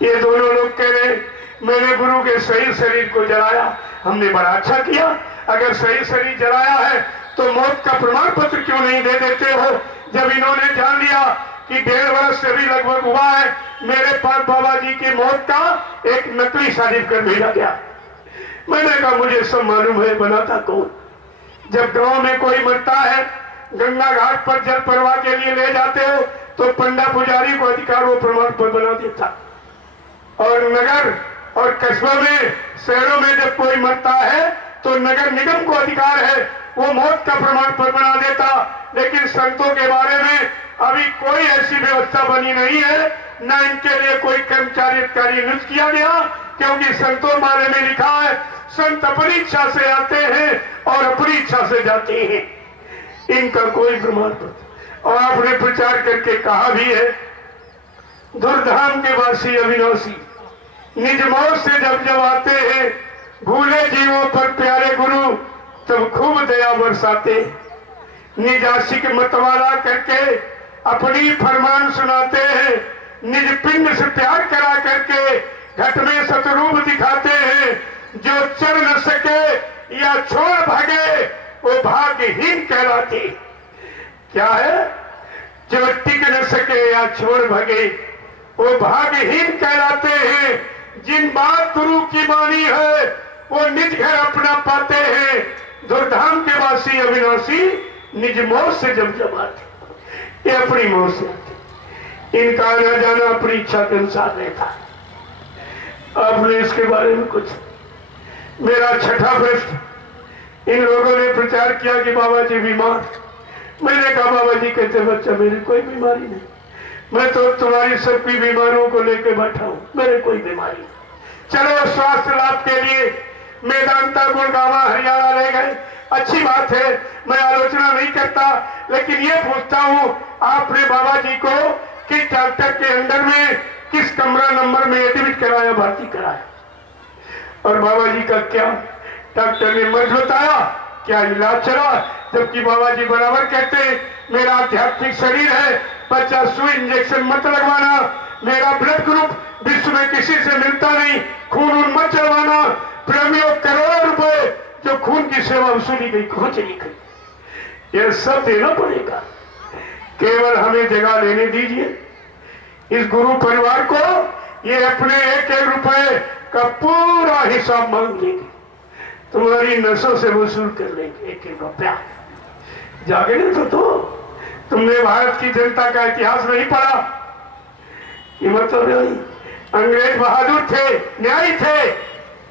ये दोनों लोग कह रहे मैंने गुरु के सही शरीर को जलाया, हमने बड़ा अच्छा किया। अगर सही शरीर जलाया है तो मौत का प्रमाण पत्र क्यों नहीं दे देते हो? जब इन्होंने जान लिया कि 1.5 वर्ष से भी लगभग हुआ है, मेरे पास बाबा जी की मौत का एक नकली सर्टिफिकेट भेजा गया। मैंने कहा मुझे सब मालूम है, बनाता कौन? जब गांव में कोई मरता है, गंगा घाट पर जल प्रवाह के लिए ले जाते हो तो पंडा पुजारी को अधिकार वो प्रमाण पत्र बना देता। और नगर और कस्बों में, शहरों में जब कोई मरता है तो नगर निगम को अधिकार है, वो मौत का प्रमाण पत्र बना देता। लेकिन संतों के बारे में अभी कोई ऐसी व्यवस्था बनी नहीं है, न इनके लिए कोई कर्मचारी अधिकारी नियुक्त किया गया, क्योंकि संतों बारे में लिखा है संत अपनी इच्छा से आते हैं और अपनी इच्छा से जाते हैं, इनका कोई प्रमाण पत्र। और आपने प्रचार करके कहा भी है, दुर्धाम के वासी अविनाशी निज मौत से जब जब आते हैं, भूले जीवों पर प्यारे गुरु तब खूब दया बरसाते। निज आशिक मतवाला करके अपनी फरमान सुनाते हैं, निज पिंड से प्यार करा करके घट में सतरूप दिखाते हैं। जो चढ़ न सके या छोड़ भागे वो भाग्यहीन कहलाते। क्या है? जो टिक न सके या छोड़ भागे वो भाग्यहीन कहलाते हैं। जिन बात गुरु की मानी है वो निज घर अपना पाते हैं। दुर्धाम के वासी अविनाशी निज मौत से जब जब आते, ये अपनी मौत से आते, इनका आना जाना अपनी इच्छा के अनुसार रहता। आपने इसके बारे में कुछ? मेरा छठा प्रश्न, इन लोगों ने प्रचार किया कि बाबा जी बीमार। मैंने कहा बाबा जी कहते बच्चा मेरी कोई बीमारी नहीं, मैं तो तुम्हारी सबकी बीमारियों को लेकर बैठा हूं, मेरे कोई बीमारी नहीं। चलो स्वास्थ्य लाभ के लिए मेदांता गुड़गावा हरियाणा ले गए, अच्छी बात है, मैं आलोचना नहीं करता, लेकिन ये पूछता हूं आपने बाबा जी को किस डॉक्टर के अंडर में किस कमरा नंबर में एडमिट कराया, भर्ती कराया? और बाबा जी का क्या डॉक्टर ने मर्ज बताया, क्या इलाज चला? जबकि बाबा जी बराबर कहते मेरा आध्यात्मिक शरीर है, बच्चा सुई इंजेक्शन मत लगवाना, मेरा ब्लड ग्रुप विश्व में किसी से मिलता नहीं, खून मत चढ़वाना। प्रेमियों करोड़ों रुपए जो खून की सेवा वसूली गई कहां चली गई? यह सब देना पड़ेगा, केवल हमें जगह लेने दीजिए। इस गुरु परिवार को ये अपने 1-1 रुपए का पूरा हिसाब मांग लेंगे, तुम्हारी नसों से वसूल कर लेंगे 1-1 रुपया। जागने तो तुमने भारत की जनता का इतिहास नहीं पढ़ा? ये मतलब अंग्रेज बहादुर थे, न्यायी थे,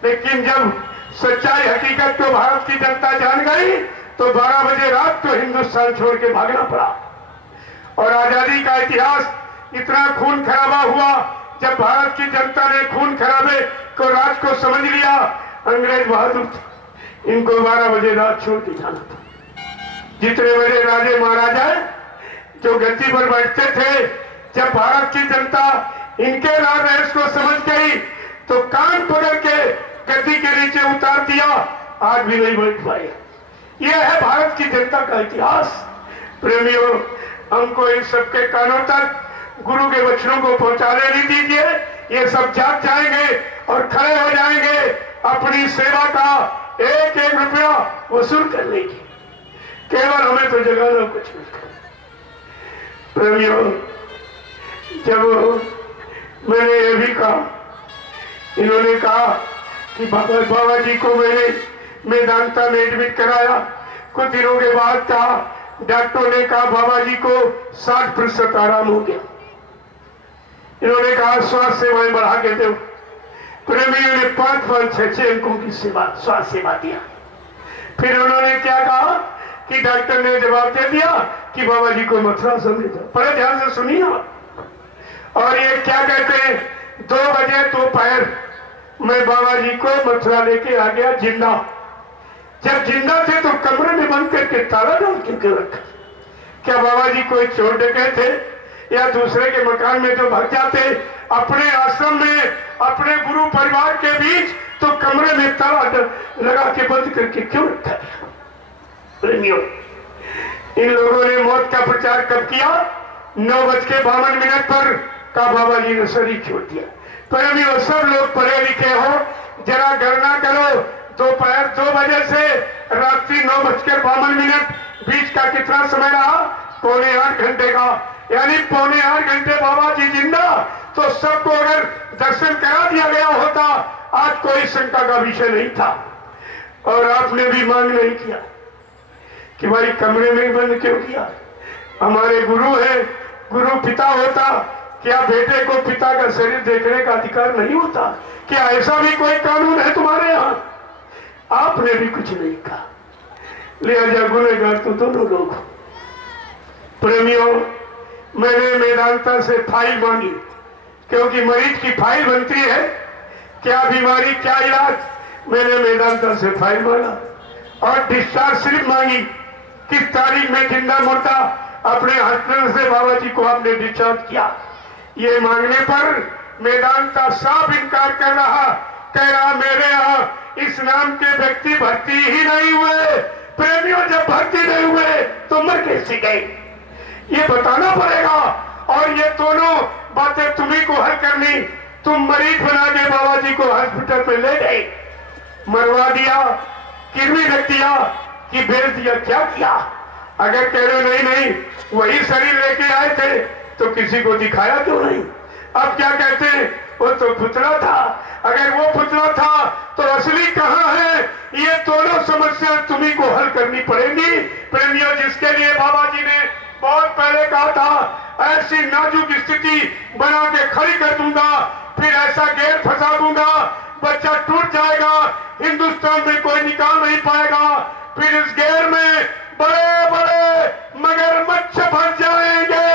लेकिन जब सच्चाई हकीकत को भारत की जनता जान गई तो 12 बजे रात को हिंदुस्तान छोड़ के भागना पड़ा। और आजादी का इतिहास इतना खून खराबा हुआ जब भारत की जनता ने खून खराबे को राज को समझ लिया। अंग्रेज बहादुर थे, इनको 12 बजे रात छोड़ के जाना था। जितने बड़े राजे महाराजा जो गद्दी पर बैठते थे, जब भारत की जनता इनके राज को समझ गई तो कान पकड़ के गद्दी के नीचे उतार दिया, आज भी नहीं बैठ पाए। यह है भारत की जनता का इतिहास। प्रेमियों, हमको इन सबके कानों तक गुरु के वचनों को पहुंचाने नहीं दीजिए, ये सब जाग जाएंगे और खड़े हो जाएंगे, अपनी सेवा का 1-1 रुपया वसूल कर लेंगे, केवल हमें तो जगाना कुछ नहीं। प्रेमियों, जब मैंने ये भी कहा, इन्होंने कहा कि बाबा जी को मैंने मेदांता में एडमिट कराया, कुछ दिनों के बाद कहा, डॉक्टर ने कहा बाबा जी को 60% आराम हो गया। इन्होंने कहा स्वास्थ्य सेवाएं बढ़ा के दो। प्रेमियों ने 5-5, 6-6 अंकों की सेवा, स्वास्थ्य सेवा दिया। फिर उन्होंने क्या कहा कि डॉक्टर ने जवाब दे दिया कि बाबा जी को मथुरा समझ जाओ। बड़े ध्यान से सुनिए। और ये क्या कहते हैं, 2 बजे दोपहर मैं बाबा जी को मथुरा लेके आ गया जिंदा। जब जिंदा थे तो कमरे में बंद करके ताला डाल के रखा। क्या बाबा जी कोई चोर डकैत थे या दूसरे के मकान में तो भाग जाते? अपने आश्रम में अपने गुरु परिवार के बीच तो कमरे में ताला लगा के बंद करके क्यों रखा? प्रेमियों, इन लोगों ने मौत का प्रचार कब किया? 9:52 पर का बाबा जी ने शरीर छोड़ दिया। प्रेमियों, सब लोग पढ़े लिखे हो, जरा गणना करो। दोपहर 2 बजे से रात्रि 9:52 बीच का कितना समय रहा? 7.25 घंटे का, यानी 7.25 घंटे बाबा जी जिंदा। तो सबको अगर दर्शन करा दिया गया होता, आज कोई शंका का विषय नहीं था। और आपने भी मांग नहीं किया कि भाई कमरे में बंद क्यों किया? हमारे गुरु है, गुरु पिता होता, क्या बेटे को पिता का शरीर देखने का अधिकार नहीं होता? क्या ऐसा भी कोई कानून है तुम्हारे यहाँ? आपने भी कुछ नहीं कहा, लिहाजा गुनहगार तो दोनों लोग। प्रेमियों, मैंने मेदांता से फाइल मांगी, क्योंकि मरीज की फाइल बनती है, क्या बीमारी क्या इलाज। मैंने मेदांता से फाइल मांगा और डिस्चार्ज स्लिप मांगी, किस तारीख में जिंदा मुर्दा अपने हॉस्पिटल से बाबा जी को आपने डिस्चार्ज किया। ये मांगने पर मेदांता साफ इनकार कर रहा, कह रहा मेरे यहाँ इस नाम के व्यक्ति भर्ती ही नहीं हुए। प्रेमियों, जब भर्ती नहीं हुए तो मर कैसे गए, ये बताना पड़ेगा। और ये दोनों बातें तुम्ही को हल करनी। तुम मरीज बना के बाबा जी को हॉस्पिटल में ले गए, मरवा दिया, किरवी रख दिया कि भेज दिया, क्या किया? अगर कह रहे नहीं नहीं वही शरीर लेके आए थे तो किसी को दिखाया क्यों नहीं? अब क्या कहते हैं, वो तो पुतला था। अगर वो पुतला था तो असली कहाँ है? ये दोनों समस्या तुम्ही को हल करनी पड़ेगी। प्रेमियों, जिसके लिए बाबा जी ने बहुत पहले कहा था, ऐसी नाजुक स्थिति बना के खड़ी कर दूंगा, फिर ऐसा घेर फंसा दूंगा, बच्चा टूट जाएगा, हिंदुस्तान में कोई निकाल नहीं पाएगा, फिर इस घेर में बड़े बड़े मगरमच्छ फंस जाएंगे,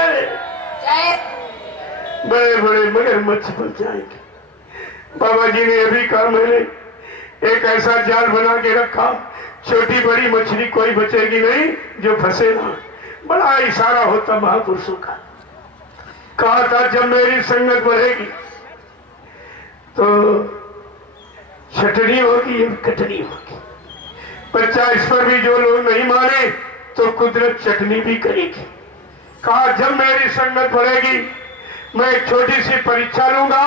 बड़े बड़े मगरमच्छ फंस जाएंगे। बाबा जी ने अभी कहा, मैंने एक ऐसा जाल बना के रखा, छोटी बड़ी मछली कोई बचेगी नहीं जो फंसे ना। बड़ा इशारा होता महापुरुषों का। कहा था जब मेरी संगत बढ़ेगी तो छटनी होगी, कटनी होगी। बच्चा, इस पर भी जो लोग नहीं माने तो कुदरत चटनी भी करेगी। कहा जब मेरी संगत बढ़ेगी मैं एक छोटी सी परीक्षा लूंगा,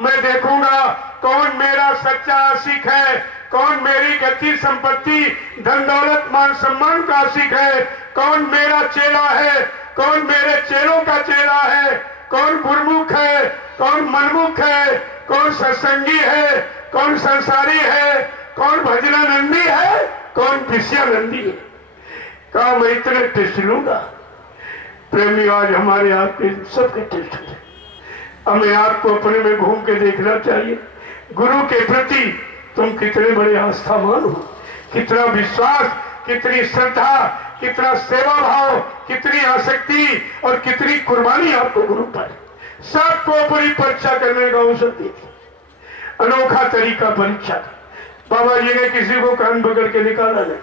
मैं देखूंगा कौन मेरा सच्चा आशिक है, कौन मेरी गति संपत्ति धन दौलत मान सम्मान का आशिक है, कौन मेरा चेला है, कौन मेरे चेलों का चेला है, कौन गुरमुख है, कौन मनमुख है, कौन सत्संगी है, कौन संसारी है, कौन भजनानंदी है, कौन विषयानंदी है। कहा मैं इतने टेस्ट लूंगा। प्रेमी, आज हमारे आपके सबके टेस्ट है। हमें आपको अपने में घूम के देखना चाहिए। गुरु के प्रति तुम कितने बड़े आस्थावान हो, कितना विश्वास, कितनी श्रद्धा, कितना सेवा भाव, कितनी आसक्ति और कितनी कुर्बानी आपको गुरु पर। सबको पूरी परीक्षा करने का अवसर दी थी, अनोखा तरीका परीक्षा का। बाबा जी ने किसी को कान पकड़ के निकाला नहीं।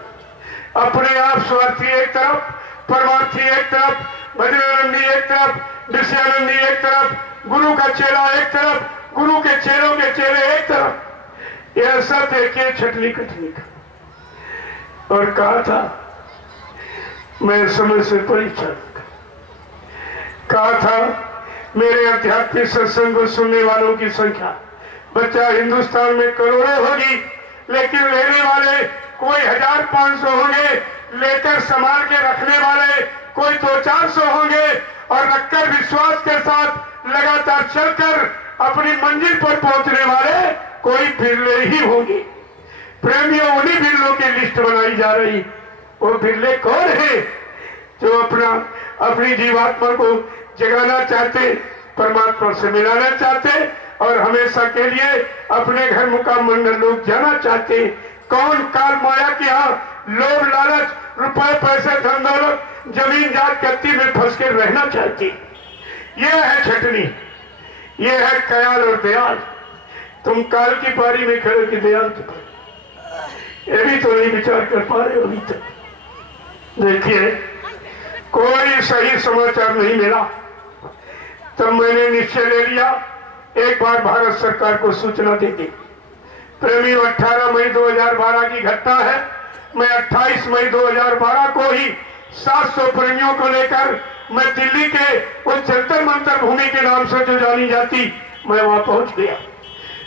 अपने आप स्वार्थी एक तरफ, परमार्थी एक तरफ, भजनानंदी एक तरफ, विषयानंदी एक तरफ, गुरु का चेला एक तरफ, गुरु के चेलों के चेले एक तरफ। यह सब देखिए छटनी कटनी का। और कहा था मैं समय से परीक्षा लूंगा। कहा था मेरे आध्यात्मिक सत्संग को सुनने वालों की संख्या बच्चा हिंदुस्तान में करोड़ों होगी, लेकिन लेने वाले कोई 1500 होंगे, लेकर संभाल के रखने वाले कोई 200-400 होंगे, और रखकर विश्वास के साथ लगातार चलकर अपनी मंजिल पर पहुंचने वाले कोई बिरले ही होंगे। प्रेमियों, उन्हीं बिरलों की लिस्ट बनाई जा रही। वो बिरले कौन है? जो अपनी जीवात्मा को जगाना चाहते, परमात्मा से मिलाना चाहते और हमेशा के लिए अपने घर मुकाम मंडल लोग जाना चाहते। कौन काल माया की यहाँ लोभ लालच, रुपए पैसे धन दौलत जमीन जात गति में फंस के रहना चाहती। ये है छटनी, ये है कयाल और दयाल। तुम काल की पारी में खड़े की दयाल की पारी, ये भी तो नहीं विचार कर पा रहे अभी तक। देखिए, कोई सही समाचार नहीं मिला, तब मैंने निश्चय ले लिया एक बार भारत सरकार को सूचना दे दी। प्रेमियों, 18 मई 2012 की घटना है। मैं 28 मई 2012 को ही 700 प्रेमियों को लेकर मैं दिल्ली के उस जंतर मंतर भूमि के नाम से जो जानी जाती मैं वहां पहुंच गया।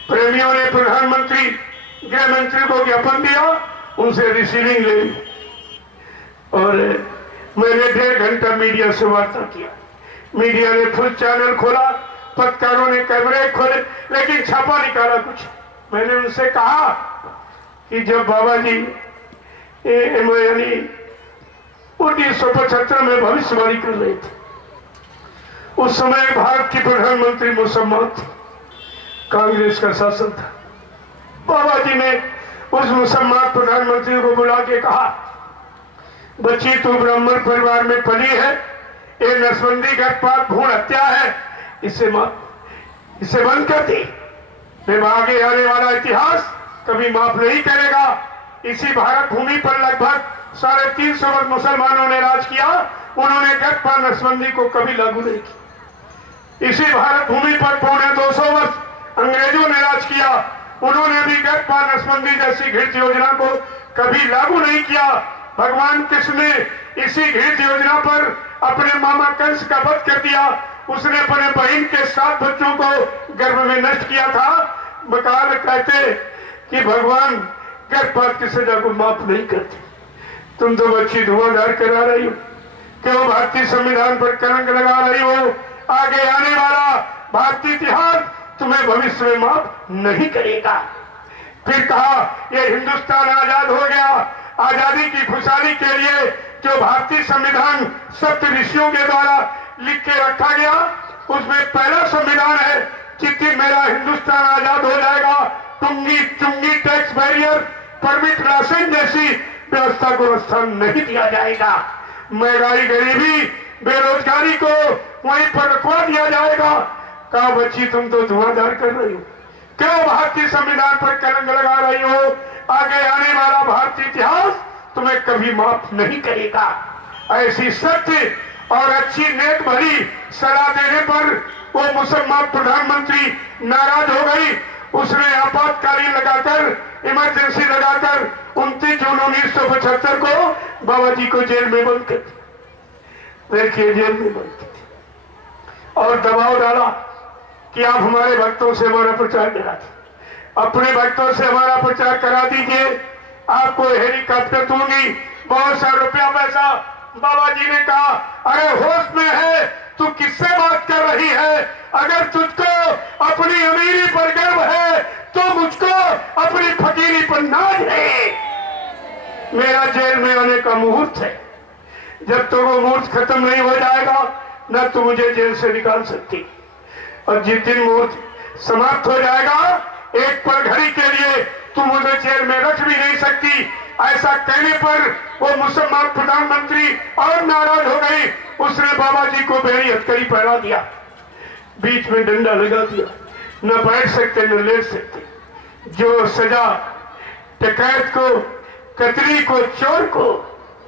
प्रेमियों ने प्रधानमंत्री गृह मंत्री को ज्ञापन दिया, उनसे रिसीविंग ले ली और मैंने 1.5 घंटा मीडिया से वार्ता किया। मीडिया ने फुल चैनल खोला, पत्रकारों ने कैमरे खोले, लेकिन छापा निकाला कुछ। मैंने उनसे कहा कि जब बाबा जी यानी 1975 में भविष्यवाणी कर रहे थे, उस समय भारत की प्रधानमंत्री मुसम्मत थी, कांग्रेस का शासन था। बाबा जी ने उस मुसम्मत प्रधानमंत्री को बुला के कहा, बच्ची तू ब्राह्मण परिवार में पली है, ये नसबंदी गर्भपात भ्रूण हत्या है, इसे बंद कर दी। मैं आगे आने वाला इतिहास कभी माफ नहीं करेगा। इसी भारत भूमि पर लगभग 350 वर्ष मुसलमानों ने राज किया, उन्होंने गर्भपात नसबंदी को कभी लागू नहीं किया। इसी भारत भूमि पर 250 वर्ष अंग्रेजों ने राज किया, उन्होंने भी गर्भपात नसबंदी जैसी घृत योजना को कभी लागू नहीं किया। भगवान कृष्ण ने इसी घृत योजना पर अपने मामा कंस का वध कर दिया, उसने अपने बहन के 7 बच्चों को गर्भ में नष्ट किया था। बकाल कहते कि भगवान गर्भपात की सजा को माफ नहीं करते। तुम तो बच्ची धुआंधार करा रही हो, क्यों भारतीय संविधान पर कलंक लगा रही हो? आगे आने वाला भारतीय इतिहास तुम्हें भविष्य में माफ नहीं करेगा। फिर कहा यह हिंदुस्तान आजाद हो गया, आजादी की खुशहाली के लिए जो भारतीय संविधान सप्त ऋषियों के द्वारा लिख के रखा गया, उसमें पहला संविधान है कि मेरा हिंदुस्तान आजाद हो जाएगा, चुंगी टैक्स बैरियर परमिट राशन जैसी व्यवस्था को स्थान नहीं दिया जाएगा, महंगाई गरीबी बेरोजगारी को वहीं पर रखवा दिया जाएगा। कहा बच्ची तुम तो धुआंधार कर रही हो, क्यों भारतीय संविधान पर कलंक लगा रही हो? आगे आने वाला भारतीय इतिहास तुम्हें कभी माफ नहीं करेगा। ऐसी सत्य और अच्छी नेक भरी सलाह देने पर वो मुसलमान प्रधानमंत्री नाराज हो गई। उसने आपातकालीन लगाकर, इमरजेंसी लगाकर 29 जून 1975 को बाबा जी को जेल में बंद कर दिया। देखिए जेल में बंद कर दिया और दबाव डाला कि आप हमारे भक्तों से हमारा प्रचार करा दीजिए, अपने भक्तों से हमारा प्रचार करा दीजिए, आपको हेलीकॉप्टर दूंगी, बहुत सा रुपया पैसा। बाबा जी ने कहा अरे होश में है, तू किससे बात कर रही है? अगर तुझको अपनी अमीरी पर गर्व है तो मुझको अपनी फकीरी पर नाज है। मेरा जेल में आने का मुहूर्त है, जब तक वो मुहूर्त खत्म नहीं हो जाएगा न तो मुझे जेल से निकाल सकती, और जिस दिन मुहूर्त समाप्त हो जाएगा एक पल घड़ी के लिए तुम मुझे जेल में रख भी नहीं सकती। ऐसा कहने पर वो मुसलमान प्रधानमंत्री और नाराज हो गई। उसने बाबा जी को बेड़ी हथकड़ी पहना दिया, बीच में डंडा लगा दिया, न बैठ सकते न लेट सकते। जो सजा डकैत को, कतरी को, चोर को,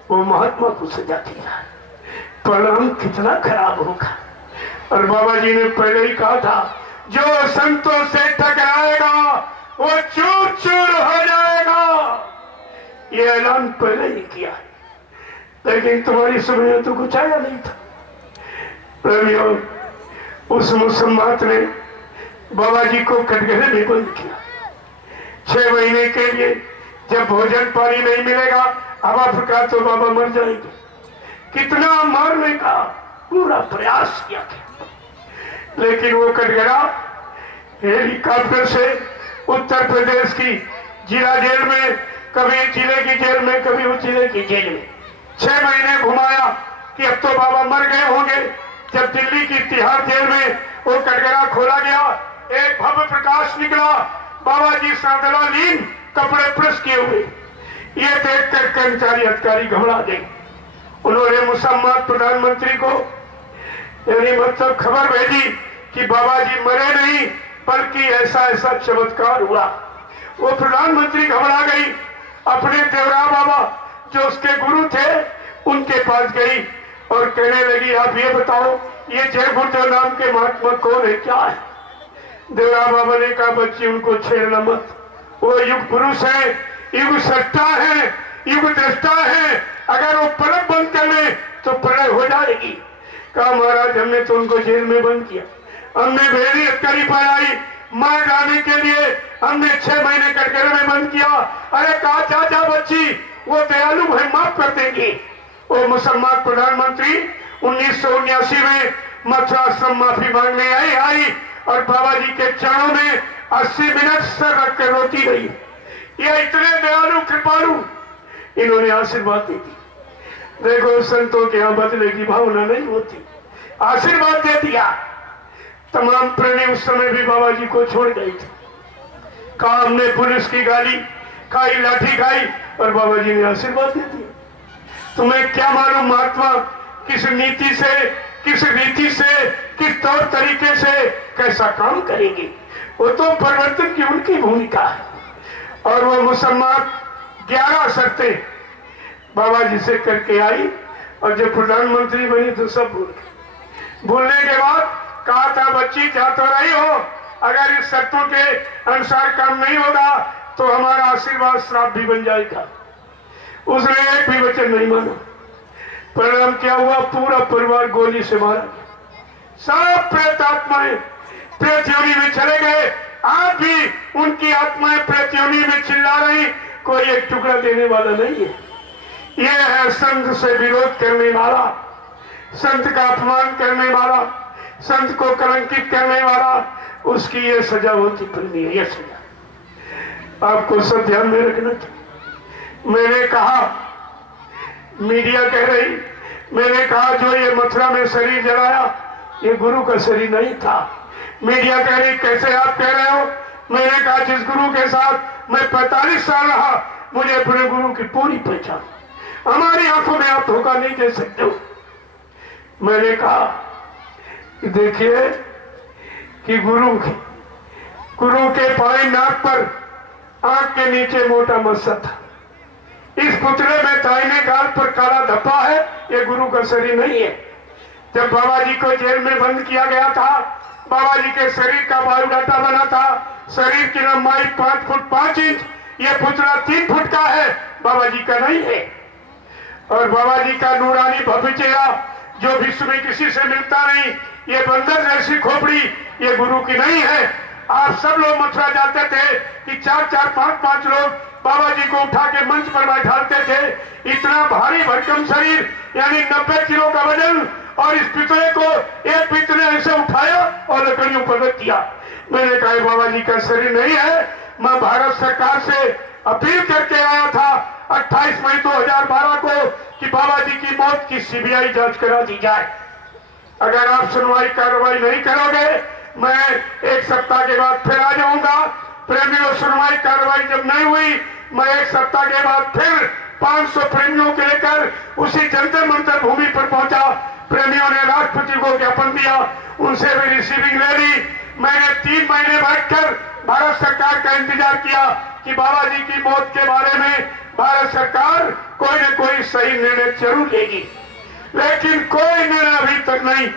वो महात्मा को सजा दिया। परिणाम कितना खराब होगा। और बाबा जी ने पहले ही कहा था जो संतों से टकराएगा वो चूर चूर हो जाएगा। ये ऐलान पहले ही किया, लेकिन तुम्हारी समझ में तो कुछ आया नहीं था। प्रेमियों, उस मुसम्मत ने बाबा जी को कटघरे में बंद किया 6 महीने के लिए। जब भोजन पानी नहीं मिलेगा, हवा फुका तो बाबा मर जाएंगे। कितना मारने का पूरा प्रयास किया गया, लेकिन वो कटघरा हेलीकॉप्टर से उत्तर प्रदेश की जिला जेल में, कभी जिले की जेल में, कभी उस जिले की जेल में 6 महीने घुमाया कि अब तो बाबा मर गए होंगे। जब दिल्ली की तिहाड़ जेल में वो कटघरा खोला गया, एक भव्य प्रकाश निकला, बाबा जी सांदला लीन, कपड़े प्रेस किए हुए। ये देखकर कर्मचारी अधिकारी घबरा गए। उन्होंने मुसम्मत प्रधानमंत्री को यानी मतलब खबर भेजी कि बाबा जी मरे नहीं, बल्कि ऐसा ऐसा चमत्कार हुआ। वो प्रधानमंत्री घबरा गई, अपने देवरा बाबा जो उसके गुरु थे उनके पास गई और कहने लगी आप ये बताओ ये जय गुरुदेव नाम के महात्मा कौन है, क्या है? देवरा बाबा ने कहा बच्ची उनको छेड़ना मत, वो युग पुरुष है, युग सट्टा है, युग दृष्टा है, अगर वो पलक बंद कर ले तो प्रलय हो जाएगी। कहा महाराज हमने तो उनको जेल में बंद किया, हमने भेड़ी अटकरी पाई मार डालने के लिए, हमने 6 महीने कटघरे में बंद किया। अरे कहा चाचा बच्ची, वो दयालु भाई माफ कर देंगे। वो मुसलमान प्रधानमंत्री 1979 में मथुरा आश्रम माफी मांगने आई और बाबा जी के चरणों में 80 मिनट सर रख कर रोती रही। ये इतने दयालु कृपालु, इन्होंने आशीर्वाद दे दी। देखो संतों के यहाँ बदले की भावना नहीं होती, आशीर्वाद दे दिया। तमाम प्रेमी उस समय भी बाबा जी को छोड़ गए थे। कहा हमने पुलिस की गाली खाई, लाठी खाई, और बाबा जी ने आशीर्वाद दे दिया। तुम्हें क्या मालूम महात्मा किस नीति से, किस रीति से, किस तौर तरीके से कैसा काम करेंगे। वो तो परिवर्तन की उनकी भूमिका है। और वो मुसलमान 11 शर्तें बाबा जी से करके आई, और जब प्रधानमंत्री बनी तो सब भूल गए। भूलने के बाद कहा था बच्ची जा तो रही हो, अगर इस शर्तों के अनुसार काम नहीं होगा तो हमारा आशीर्वाद श्राप भी बन जाएगा। उसने एक भी वचन नहीं माना। परिणाम क्या हुआ, पूरा परिवार गोली से मारा गया। सब प्रेत आत्माएं प्रेत योनि में चले गए। आज भी उनकी आत्माएं प्रेत योनि में चिल्ला रही, कोई एक टुकड़ा देने वाला नहीं है। यह है संत से विरोध करने वाला, संत का अपमान करने वाला, संत को कलंकित करने वाला, उसकी ये सजा होती पड़नी है। यह सजा आपको सब ध्यान में रखना चाहिए। मैंने कहा, मीडिया कह रही, मैंने कहा जो ये मथुरा में शरीर जलाया ये गुरु का शरीर नहीं था। मीडिया कह रही कैसे आप कह रहे हो। मैंने कहा जिस गुरु के साथ मैं 45 साल रहा, मुझे अपने गुरु की पूरी पहचान, हमारी आंखों में आप धोखा नहीं दे सकते हो। मैंने कहा कि देखिए कि गुरु के पाए नाक पर आंख के नीचे मोटा मस्सा था। इस पुतले में दाहिने गाल पर काला धब्बा है, ये गुरु का शरीर नहीं है। जब बाबा जी को जेल में बंद किया गया था, बाबा जी के शरीर का बायोडाटा बना था। शरीर की लंबाई 5 फुट 5 इंच, ये पुतला 3 फुट का है, बाबा जी का नहीं है। और बाबा जी का नूरानी भव्य चेहरा जो विश्व में किसी से मिलता नहीं, ये बंदर जैसी खोपड़ी, ये गुरु की नहीं है। आप सब लोग मथुरा जाते थे कि 4-4, 5-5 लोग बाबा जी को उठा के मंच पर बैठाते थे। इतना भारी भरकम शरीर, यानी 90 किलो का वजन, और इस पितले को एक पितले ऐसे उठाया और लकड़ियों पर रख दिया। मैंने कहा बाबा जी का शरीर नहीं है। मैं भारत सरकार से अपील करके आया था 28 मई 2012 को कि बाबा जी की मौत की सीबीआई जांच करा दी जाए। अगर आप सुनवाई कार्रवाई नहीं करोगे, मैं 1 सप्ताह के बाद फिर आ जाऊंगा। प्रेमियों, सुनवाई कार्रवाई जब नहीं हुई, मैं 1 सप्ताह के बाद फिर 500 प्रेमियों के लेकर उसी जंतर मंतर भूमि पर पहुंचा। प्रेमियों ने राष्ट्रपति को ज्ञापन दिया, उनसे भी रिसीविंग ले ली। मैंने 3 महीने बैठकर भारत सरकार का इंतजार किया कि बाबा जी की मौत के बारे में भारत सरकार कोई न कोई सही निर्णय जरूर लेगी, लेकिन कोई निर्णय अभी तक नहीं।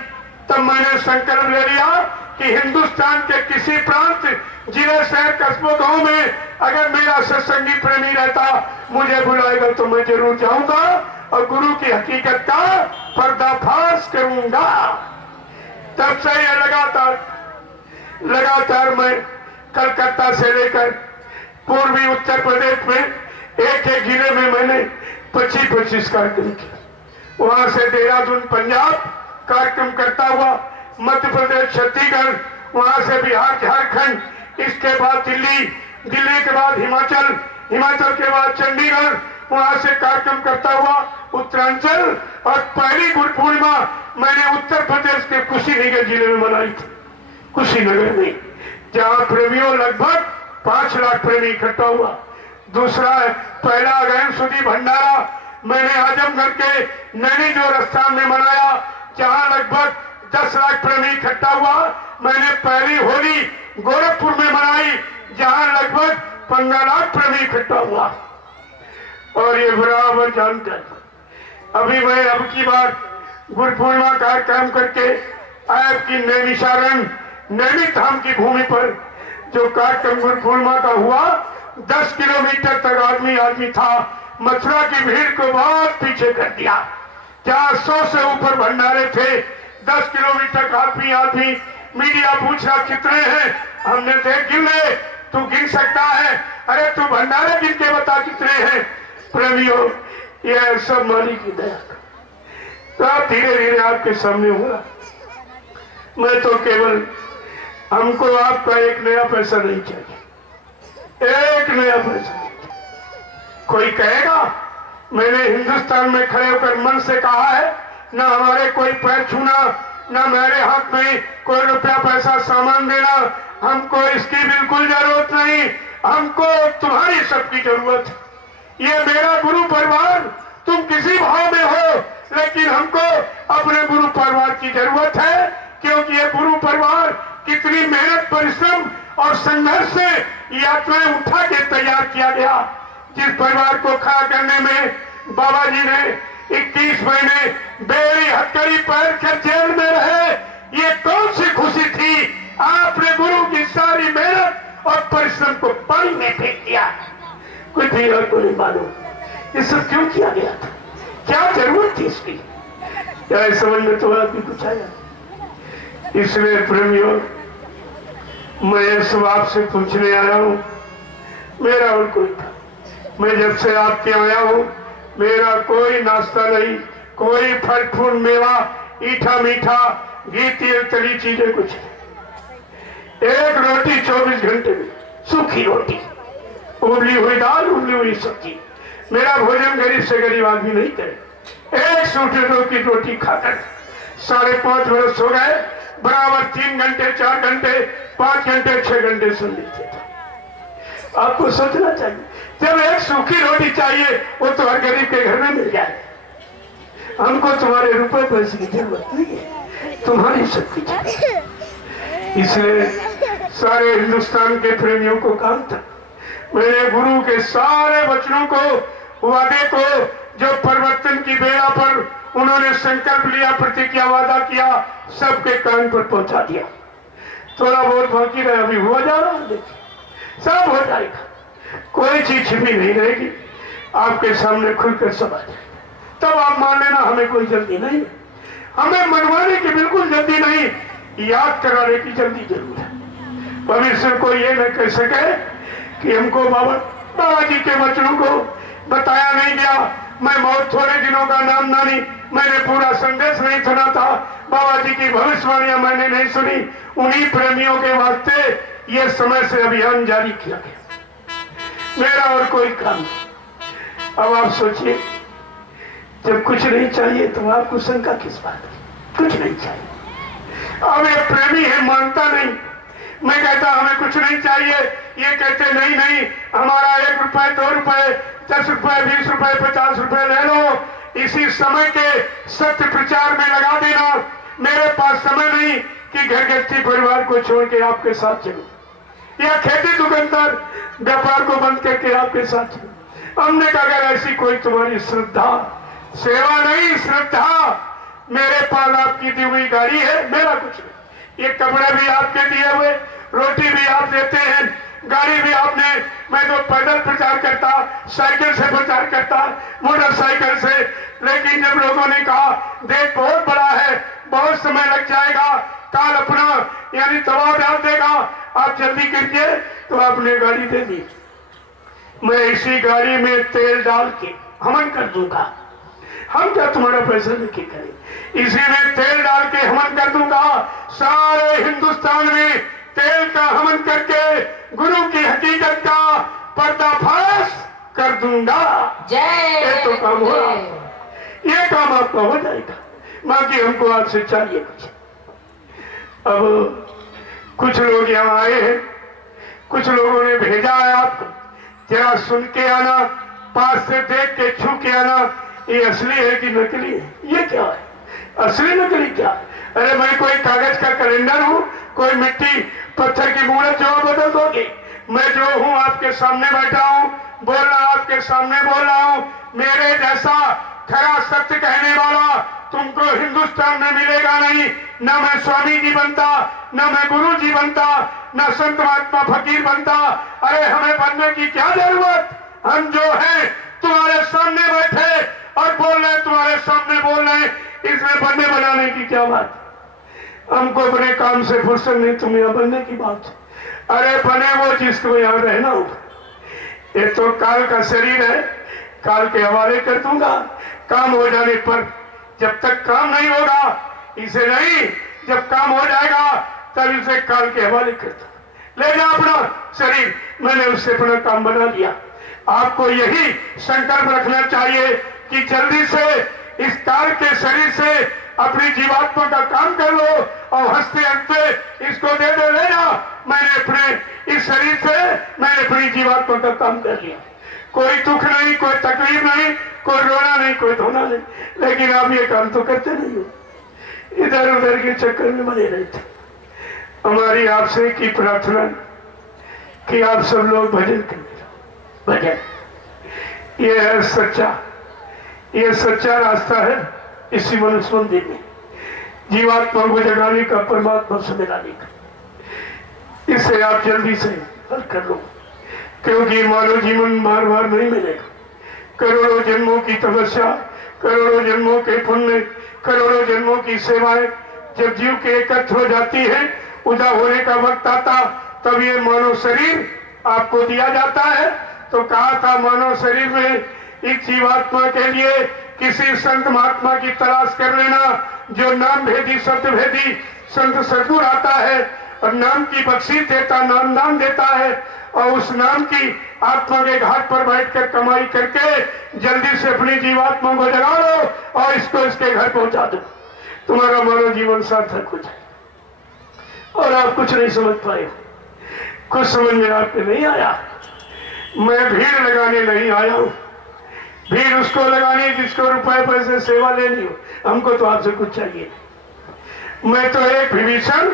तब मैंने संकल्प ले लिया कि हिंदुस्तान के किसी प्रांत, जिले, शहर, कस्बों, गांव में अगर मेरा सत्संगी प्रेमी रहता, मुझे बुलाएगा तो मैं जरूर जाऊंगा और गुरु की हकीकत का पर्दाफाश करूंगा। तब से ये लगातार मैं कलकत्ता से लेकर पूर्वी उत्तर प्रदेश में एक जिले में मैंने 25-25 कार्यक्रम किया। वहां से देहरादून पंजाब कार्यक्रम करता हुआ मध्य प्रदेश, छत्तीसगढ़, वहां से बिहार, झारखंड, इसके बाद दिल्ली के बाद हिमाचल के बाद चंडीगढ़, वहां से कार्यक्रम करता हुआ उत्तरांचल, और पहली गुरु पूर्णिमा मैंने उत्तर प्रदेश के कुशीनगर जिले में मनाई थी, कुशीनगर में, जहां प्रेमियों लगभग 5 लाख प्रेमी इकट्ठा हुआ। दूसरा पहला गहन सुधी भंडारा मैंने आजमगढ़ के नैनी जोर स्थान में मनाया, जहां लगभग 10 लाख प्रेमी इकट्ठा हुआ। मैंने पहली होली गोरखपुर में मनाई, जहां लगभग 15 लाख प्रेमी इकट्ठा हुआ। और ये बराबर जानकर अभी मैं अब की बार गुरु पूर्णिमा कार्यक्रम करके आपकी नैमिषारण्य नैनी धाम की भूमि पर जो कार्यक्रम गुरु पूर्णिमा का हुआ, 10 किलोमीटर तक आदमी था। मथुरा की भीड़ को बहुत पीछे कर दिया, जहाँ 100 से ऊपर भंडारे थे, 10 किलोमीटर आदमी मीडिया पूछ रहा कितने हैं, हमने देख गिन ले, तू गिन सकता है, अरे तू भंडारे गिन के बता कितने हैं। प्रेमियों, यह सब मालिक की दया तो धीरे धीरे आपके सामने हुआ। मैं तो केवल, हमको आपका एक नया पैसा नहीं चाहिए, एक नया पैसा नहीं चाहिए। कोई कहेगा मैंने हिंदुस्तान में खड़े होकर मन से कहा है, ना हमारे कोई पैर छूना, ना मेरे हाथ में कोई रुपया पैसा सामान देना, हमको इसकी बिल्कुल जरूरत नहीं, हमको तुम्हारी सबकी जरूरत है। ये मेरा गुरु परिवार, तुम किसी भाव में हो, लेकिन हमको अपने गुरु परिवार की जरूरत है, क्योंकि ये गुरु परिवार कितनी मेहनत, परिश्रम और संघर्ष से यात्राएं उठा के तैयार किया गया। जिस परिवार को खड़ा करने में बाबा जी ने 21 महीने बेड़ी हथकड़ी पैर कर जेल में रहे, ये कौन सी खुशी थी। आपने गुरु की सारी मेहनत और परिश्रम को पानी में फेंक दिया। कोई भी और को नहीं मालूम ये सब क्यों किया गया था, क्या जरूरत थी इसकी, क्या समझ में तो आपकी कुछ आया। इसलिए प्रेमियों, मैं सब आपसे पूछने आया हूं, मेरा और कोई था, मैं जब से आपके आया हूं मेरा कोई नाश्ता नहीं, कोई फल फूल मेवा ईठा मीठा घी तेल तली चीजें कुछ नहीं। एक रोटी 24 घंटे में, सूखी रोटी, उबली हुई दाल, उबली हुई सब्जी। मेरा भोजन गरीब से गरीब आदमी नहीं करे। एक सूखे दो की रोटी खाकर 5.5 वर्ष हो गए, बराबर 3 घंटे 4 घंटे 5 घंटे 6 घंटे सुन लीजिए था। आपको सोचना चाहिए, जब एक सूखी रोटी चाहिए वो तो हर गरीब के घर में मिल जाए। हमको तुम्हारे रुपए पैसे की जरूरत नहीं है, तुम्हारी शक्ति चाहिए। इसलिए सारे हिंदुस्तान के प्रेमियों को काम था, मेरे गुरु के सारे वचनों को, वादे को, जो परिवर्तन की बेड़ा पर उन्होंने संकल्प लिया, प्रतिज्ञा, वादा किया, सबके कान पर पहुंचा दिया। थोड़ा बहुत बाकी रहा, अभी हुआ जा रहा है, देखिए सब हो जाएगा, कोई चीज छिपी नहीं रहेगी, आपके सामने खुलकर सब आ जाएगा। तब आप मान लेना हमें कोई जल्दी नहीं, हमें मनवाने की बिल्कुल जल्दी नहीं, याद कराने की जल्दी जरूर है। भविष्य को ये न कह सके कि हमको बाबा जी के वचनों को बताया नहीं गया, मैं बहुत थोड़े दिनों का नाम नानी, मैंने पूरा संदेश नहीं सुना था, बाबा जी की भविष्यवाणियां मैंने नहीं सुनी। उन्हीं प्रेमियों के वास्ते ये समय से अभियान जारी किया गया, मेरा और कोई काम नहीं। अब आप सोचिए, जब कुछ नहीं चाहिए तो आपको शंका किस बात की, कुछ नहीं चाहिए। अब ये प्रेमी है, मानता नहीं, मैं कहता हमें कुछ नहीं चाहिए, ये कहते नहीं नहीं हमारा 1 रुपए 2 रुपए 10 रुपए 20 रुपए 50 रुपए ले लो, इसी समय के सत्य प्रचार में लगा देना। मेरे पास समय नहीं कि घर गृहस्थी परिवार को छोड़ के आपके साथ चलूं, या खेती दुकानदार व्यापार को बंद करके आपके साथ चलूं। हमने कहा अगर ऐसी कोई तुम्हारी श्रद्धा, सेवा नहीं श्रद्धा, मेरे पास आपकी दी हुई गाड़ी है, मेरा कुछ नहीं, ये कपड़े भी आपके दिए हुए, रोटी भी आप देते हैं, गाड़ी भी आपने, मैं तो पैदल प्रचार करता, साइकिल से प्रचार करता, मोटरसाइकिल से, लेकिन जब लोगों ने कहा देख बहुत बड़ा है, बहुत समय लग जाएगा, काल अपना यानी दबाव डाल देगा, आप जल्दी कीजिए, तो आपने गाड़ी दे दी। मैं इसी गाड़ी में तेल डाल के हवन कर दूंगा, हम क्या तुम्हारा पैसा लेके करें, इसी में तेल डाल के हवन कर दूंगा, सारे हिंदुस्तान में तेल का हवन करके गुरु की हकीकत का पर्दाफाश कर दूंगा। ये तो काम हो रहा, ये काम आपका हो जाएगा, बाकी हमको आपसे चाहिए कुछ। अब कुछ लोग यहाँ आए हैं, कुछ लोगों ने भेजा है आपको, जरा सुन के आना, पास से देख के छू के आना, ये असली है कि नकली है, ये क्या है, असली नकली क्या है। अरे मैं कोई कागज का कैलेंडर हूँ, कोई मिट्टी पत्थर की मूर्त जो बदल दोगे, मैं जो हूँ आपके सामने बैठा हूँ, बोल रहा आपके सामने बोल रहा हूँ, मेरे जैसा खरा सत्य कहने वाला तुमको हिंदुस्तान में मिलेगा नहीं। न मैं स्वामी जी बनता, न मैं गुरु जी बनता, न संत महात्मा फकीर बनता। अरे हमें बनने की क्या जरूरत, हम जो हैं तुम्हारे सामने बैठे और बोल रहे, तुम्हारे सामने बोल रहे, इसमें बनने बनाने की क्या बात। हमको अपने काम से फुर्सत नहीं, तुम यहाँ बनने की बात है। अरे बने वो जिसको यहाँ रहना होगा। ये तो काल का शरीर है, काल के हवाले कर दूंगा। काम हो जाने पर, जब तक काम नहीं होगा इसे नहीं, जब काम हो जाएगा तब इसे काल के हवाले कर दूंगा। ले जा अपना शरीर, मैंने उससे अपना काम बना लिया। आपको यही संकल्प रखना चाहिए कि जल्दी से इस काल के शरीर से अपनी जीवात्मा का काम कर लो और हंसते हंसते इसको दे दे, ले जा, मैंने अपने इस शरीर से मैंने अपनी जीवात्मा का काम कर लिया। कोई दुख नहीं, कोई तकलीफ नहीं, कोई रोना नहीं, कोई धोना नहीं। लेकिन आप ये काम तो करते नहीं हो, इधर उधर के चक्कर में बने रहते। हमारी आपसे की प्रार्थना कि आप सब लोग भजन करें। भजन ये है सच्चा, ये सच्चा रास्ता है इसी मनुष्य मंदिर में जीवात्मा को जगाने का, परमात्मा से मिलाने का। इसे आप जल्दी से हल कर लो, क्योंकि मानव जीवन बार बार नहीं मिलेगा। करोड़ों जन्मों की तपस्या, करोड़ों जन्मों के पुण्य, करोड़ों जन्मों की सेवाएं जब जीव के एकत्र हो जाती है, उदा होने का वक्त आता, तब ये मानव शरीर आपको दिया जाता है। तो कहा था मानव शरीर में इस जीवात्मा के लिए किसी संत महात्मा की तलाश कर लेना, जो नाम भेदी शब्द भेदी संत सदगुरु आता है और नाम की बख्शीश देता, नाम दान देता है, और उस नाम की आत्मा के घाट पर बैठकर कमाई करके जल्दी से अपनी जीवात्मा को जगा लो और इसको इसके घर पहुंचा दो। तुम्हारा मानव जीवन सार्थक हो जाए। और आप कुछ नहीं समझ पाए, कुछ समझ में आपको नहीं आया। मैं भीड़ लगाने नहीं आया हूं, भीड़ उसको लगानी जिसको रुपए पैसे सेवा लेनी हो। हमको तो आपसे कुछ चाहिए। मैं तो एक विभीषण,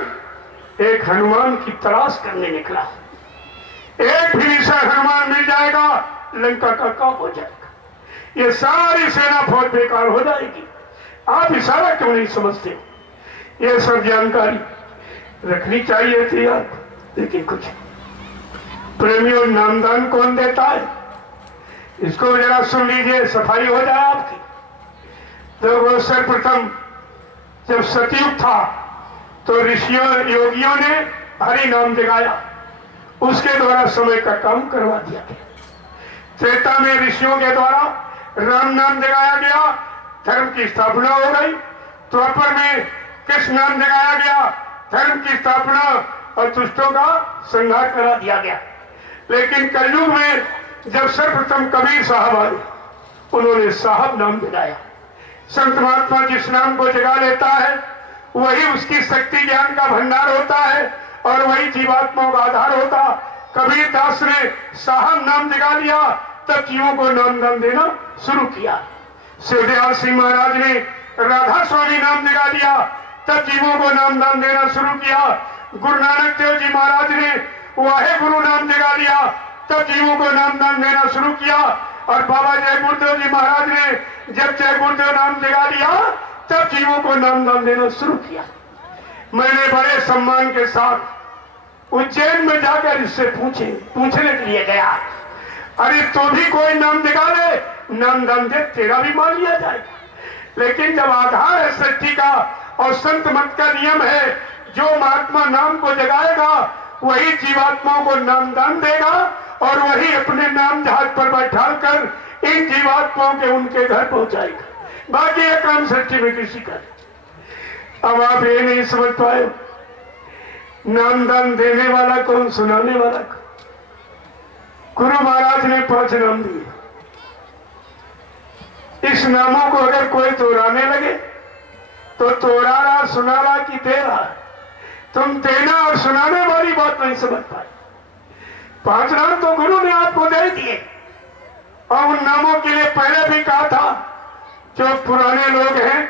एक हनुमान की तलाश करने निकला। एक विभीषण हनुमान मिल जाएगा, लंका का काम हो जाएगा, ये सारी सेना फौज बेकार हो जाएगी। आप इशारा क्यों नहीं समझते हो? ये सब जानकारी रखनी चाहिए थी आप, लेकिन कुछ प्रेमियों, नामदान कौन देता है इसको जरा सुन लीजिए, सफाई हो जाए आपकी। तो सर्वप्रथम जब सतयुग था तो ऋषियों योगियों ने हरि नाम जगाया, उसके द्वारा समय का काम करवा दिया गया। त्रेता में ऋषियों के द्वारा राम नाम जगाया गया, धर्म की स्थापना हो गई। द्वापर में कृष्ण नाम जगाया गया, धर्म की स्थापना और दुष्टों का संहार करा दिया गया। लेकिन कलयुग में जब सर्वप्रथम कबीर साहब आए, उन्होंने साहब नाम जगाया। संत महात्मा जिस नाम को जगा लेता है वही उसकी शक्ति ज्ञान का भंडार होता है और वही जीवात्माओं का आधार होता। कबीर दास ने साहब नाम जगा लिया, तब जीवों को नाम दान देना शुरू किया। शिवदयाल सिंह महाराज ने राधा स्वामी नाम जगा दिया, तब जीवों को नाम दान देना शुरू किया। गुरु नानक देव जी महाराज ने वाहे गुरु नाम जगा लिया, तब जीवों को नाम दान देना शुरू किया। और बाबा जय गुरुदेव जी महाराज ने जब जय गुरुदेव नाम जगा लिया, तब जीवों को नाम दान देना शुरू किया। मैंने बड़े सम्मान के साथ उज्जैन में जाकर इससे पूछने के लिए गया, अरे तो भी कोई नाम जगा ले, नाम दान दे, तेरा भी मान लिया जाएगा। लेकिन जब आधार है सृष्टि का और संत मत का नियम है, जो महात्मा नाम को जगाएगा वही जीवात्माओं को नाम दान देगा और वही अपने नाम जहाज पर बैठाल कर इन जीवात्माओं के उनके घर पहुंचाएगा। बाकी ये काम सृष्टि में किसी का। अब आप ये नहीं समझ पाए, नाम दान देने वाला कौन, सुनाने वाला कौन? गुरु महाराज ने 5 नाम दिए। इस नामों को अगर कोई दोहराने लगे तो तोड़ा रहा, सुना रहा कि दे रहा। तुम देना और सुनाने वाली बात नहीं समझ पाए। 5 नाम तो गुरु ने आपको दे दिए और उन नामों के लिए पहले भी कहा था, जो पुराने लोग हैं,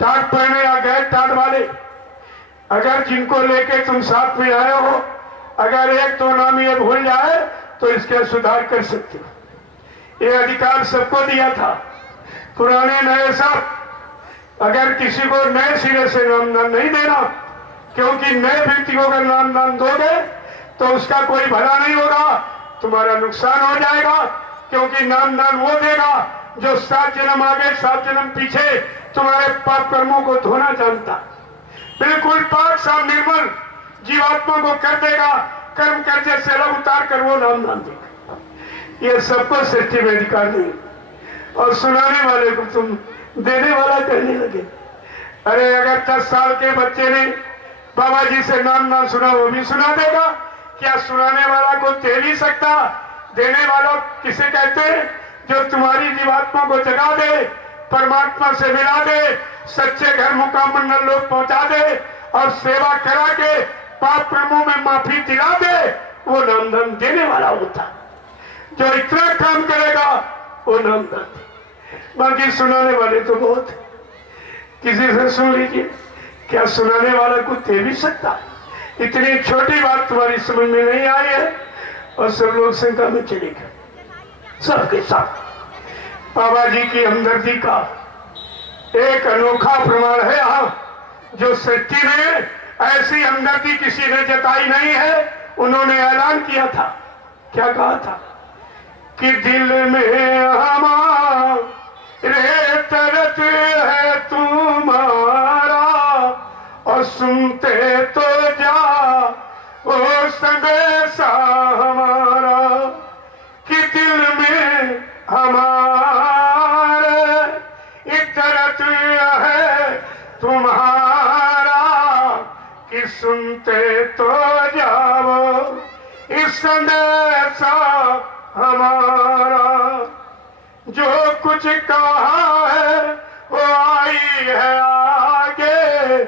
टाट पहने या गैर टाट वाले, अगर जिनको लेके तुम साथ में आए हो, अगर 1-2 नाम ये भूल जाए तो इसके सुधार कर सकते हो। ये अधिकार सबको दिया था, पुराने नए सब। अगर किसी को नए सिरे से नाम दान नहीं देना, क्योंकि नए व्यक्ति को अगर नाम दान दोगे तो उसका कोई भला नहीं होगा, तुम्हारा नुकसान हो जाएगा। क्योंकि नाम दान वो देगा जो 7 जन्म आगे 7 जन्म पीछे तुम्हारे पाप कर्मों को धोना जानता। बिल्कुल पाक साफ निर्मल जीवात्मा को कर देगा, कर्म कर्जे से अलग उतार कर वो नाम दान देगा। ये सबको सृष्टि में अधिकार नहीं। और सुनाने वाले को तुम देने वाला कहने लगे। अरे अगर 10 साल के बच्चे ने बाबा जी से नाम ना सुना वो भी सुना देगा। क्या सुनाने वाला को दे नहीं सकता? देने वाला किसे कहते हैं? जो तुम्हारी जीवात्मा को जगा दे, परमात्मा से मिला दे, सच्चे घर मुकाम मंडल लोग पहुंचा दे और सेवा करा के पाप कर्मों में माफी दिला दे, वो नामदान देने वाला होता। जो इतना काम करेगा वो नामदान। बाकी सुनाने वाले तो बहुत। किसी से सुन लीजिए, क्या सुनाने वाला को दे भी सकता? इतनी छोटी बात तुम्हारी समझ में नहीं आई है और सब लोग शंका में चले गए। सबके साथ बाबा जी की हमदर्दी का एक अनोखा प्रमाण है यहाँ, जो सृष्टि में ऐसी हमदर्दी किसी ने जताई नहीं है। उन्होंने ऐलान किया था, क्या कहा था कि दिल में हमारे दर्द है तुम्हारा और सुनते तो जा वो संदेशा हमारा, कि दिल में हमारे दर्द है तुम्हारा कि सुनते तो जाओ इस संदेशा हमारा। जो कुछ कहा है वो आई है आगे,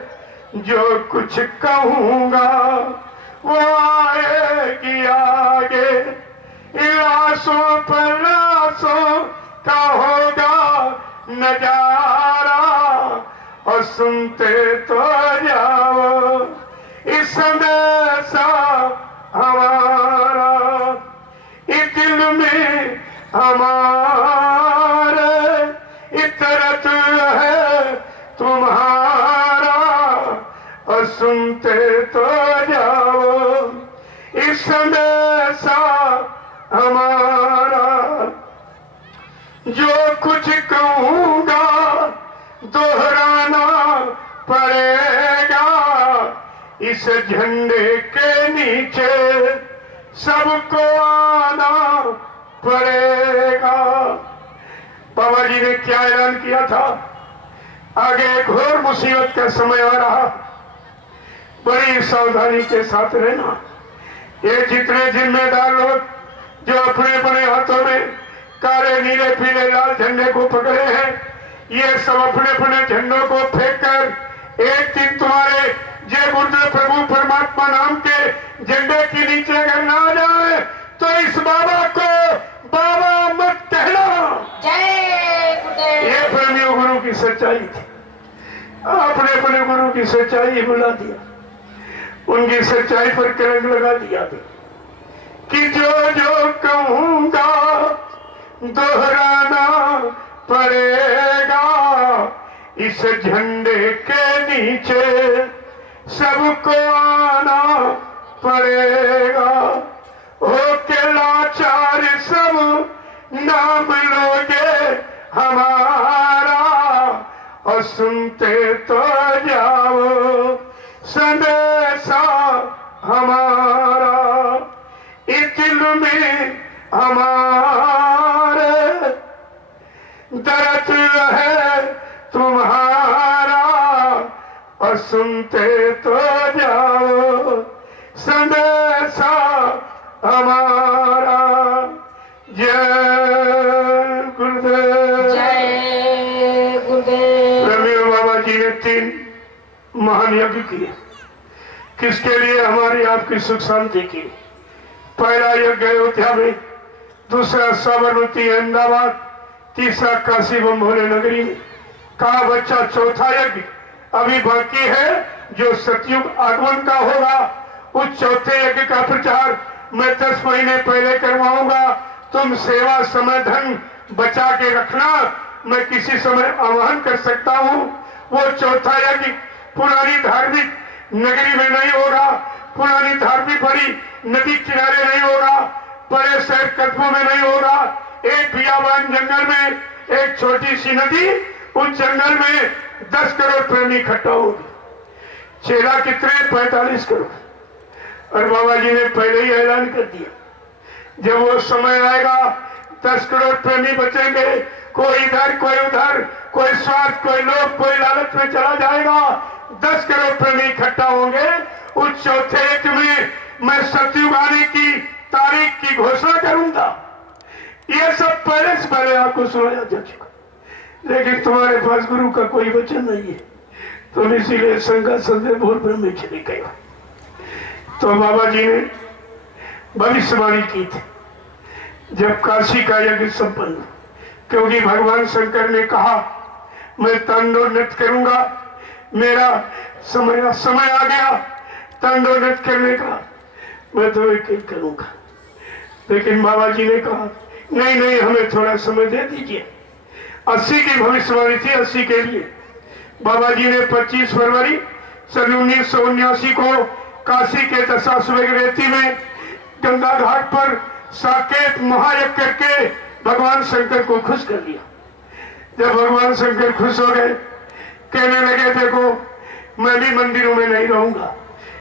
जो कुछ कहूंगा वो आएगी आगे। लाशों पर लाशों का होगा नजारा और सुनते तो जाओ इस संदेशा हमारा। इस दिल में हमारे इतरत है तुम्हारा और सुनते तो जाओ इस संदेशा हमारा। जो कुछ कहूंगा दोहराना पड़ेगा, इस झंडे के नीचे सबको आना पड़ेगा। बाबा जी ने क्या ऐलान किया था? आगे घोर मुसीबत का समय आ रहा, बड़ी सावधानी के साथ रहना। ये जितने जिम्मेदार लोग जो अपने अपने हाथों में काले नीले पीले लाल झंडे को पकड़े हैं, ये सब अपने अपने झंडों को फेंककर एक दिन तुम्हारे जय गुरुदेव प्रभु परमात्मा नाम के झंडे के नीचे अगर ना आ जाए तो इस बाबा को बाबा मत कहना। जय गुरुदेव। ये प्रेमियों गुरु की सच्चाई थी। अपने अपने गुरु की सच्चाई बुला दिया, उनकी सच्चाई पर कलंक लगा दिया कि जो जो कहूंगा दोहराना पड़ेगा, इस झंडे के नीचे सबको आना पड़ेगा। हो के लाचार सब नाम लोगे हमारा और सुनते तो जाओ संदेशा हमारा। इस दिल में हमारे दर्द है तुम्हारा और सुनते तो जाओ संदेशा हमारा। जय गुरुदेव। जय गुरुदेव। रमीर बाबा जी ने 3 महान यज्ञ किए। किसके लिए? हमारी आपकी सुख शांति की। पहला यज्ञ अयोध्या में, दूसरा साबरमती अहमदाबाद, तीसरा काशी बम्भोले नगरी में। कहा बच्चा चौथा यज्ञ अभी बाकी है, जो सतयुग आगमन का होगा। उस चौथे यज्ञ का प्रचार मैं 10 महीने पहले करवाऊंगा। तुम सेवा समय धन बचा के रखना, मैं किसी समय आह्वान कर सकता हूँ। वो चौथा यज्ञ पुरानी धार्मिक नगरी में नहीं हो रहा, पुरानी धार्मिक बड़ी नदी किनारे नहीं हो रहा, बड़े शहर कस्बों में नहीं हो रहा। एक बियाबान जंगल में एक छोटी सी नदी, उस जंगल में 10 करोड़ प्रेमी इकट्ठा होगी। चेला कितने? 45 करोड़। और बाबा जी ने पहले ही ऐलान कर दिया, जब वो समय आएगा 10 करोड़ प्रेमी बचेंगे, कोई इधर कोई उधर, कोई स्वार्थ, कोई लोभ, कोई लालच में चला जाएगा। 10 करोड़ प्रेमी इकट्ठा होंगे। उस चौथे एक में मैं सतयुग आने की तारीख की घोषणा करूंगा। ये सब पहले से पहले आपको सुनाया जा चुका, लेकिन तुम्हारे पास गुरु का कोई वचन नहीं है, तुम इसीलिए शंका संदेह भूल में चले गए। तो बाबा जी ने भविष्यवाणी की थी जब काशी का यज्ञ संपन्न, क्योंकि भगवान शंकर ने कहा मैं तांडव नृत्य करूंगा, मेरा समय आ गया तांडव नृत्य करने का, मैं तो एक करूंगा। लेकिन बाबा जी ने कहा नहीं नहीं, हमें थोड़ा समय दे दीजिए। 80 की भविष्यवाणी थी, 80 के लिए बाबा जी ने 25 फरवरी सन 1979 को काशी के दशाश्वमेध रेती में गंगा घाट पर साकेत महायज्ञ करके भगवान शंकर को खुश कर लिया। जब भगवान शंकर खुश हो गए, कहने लगे देखो मैं भी मंदिरों में नहीं रहूंगा,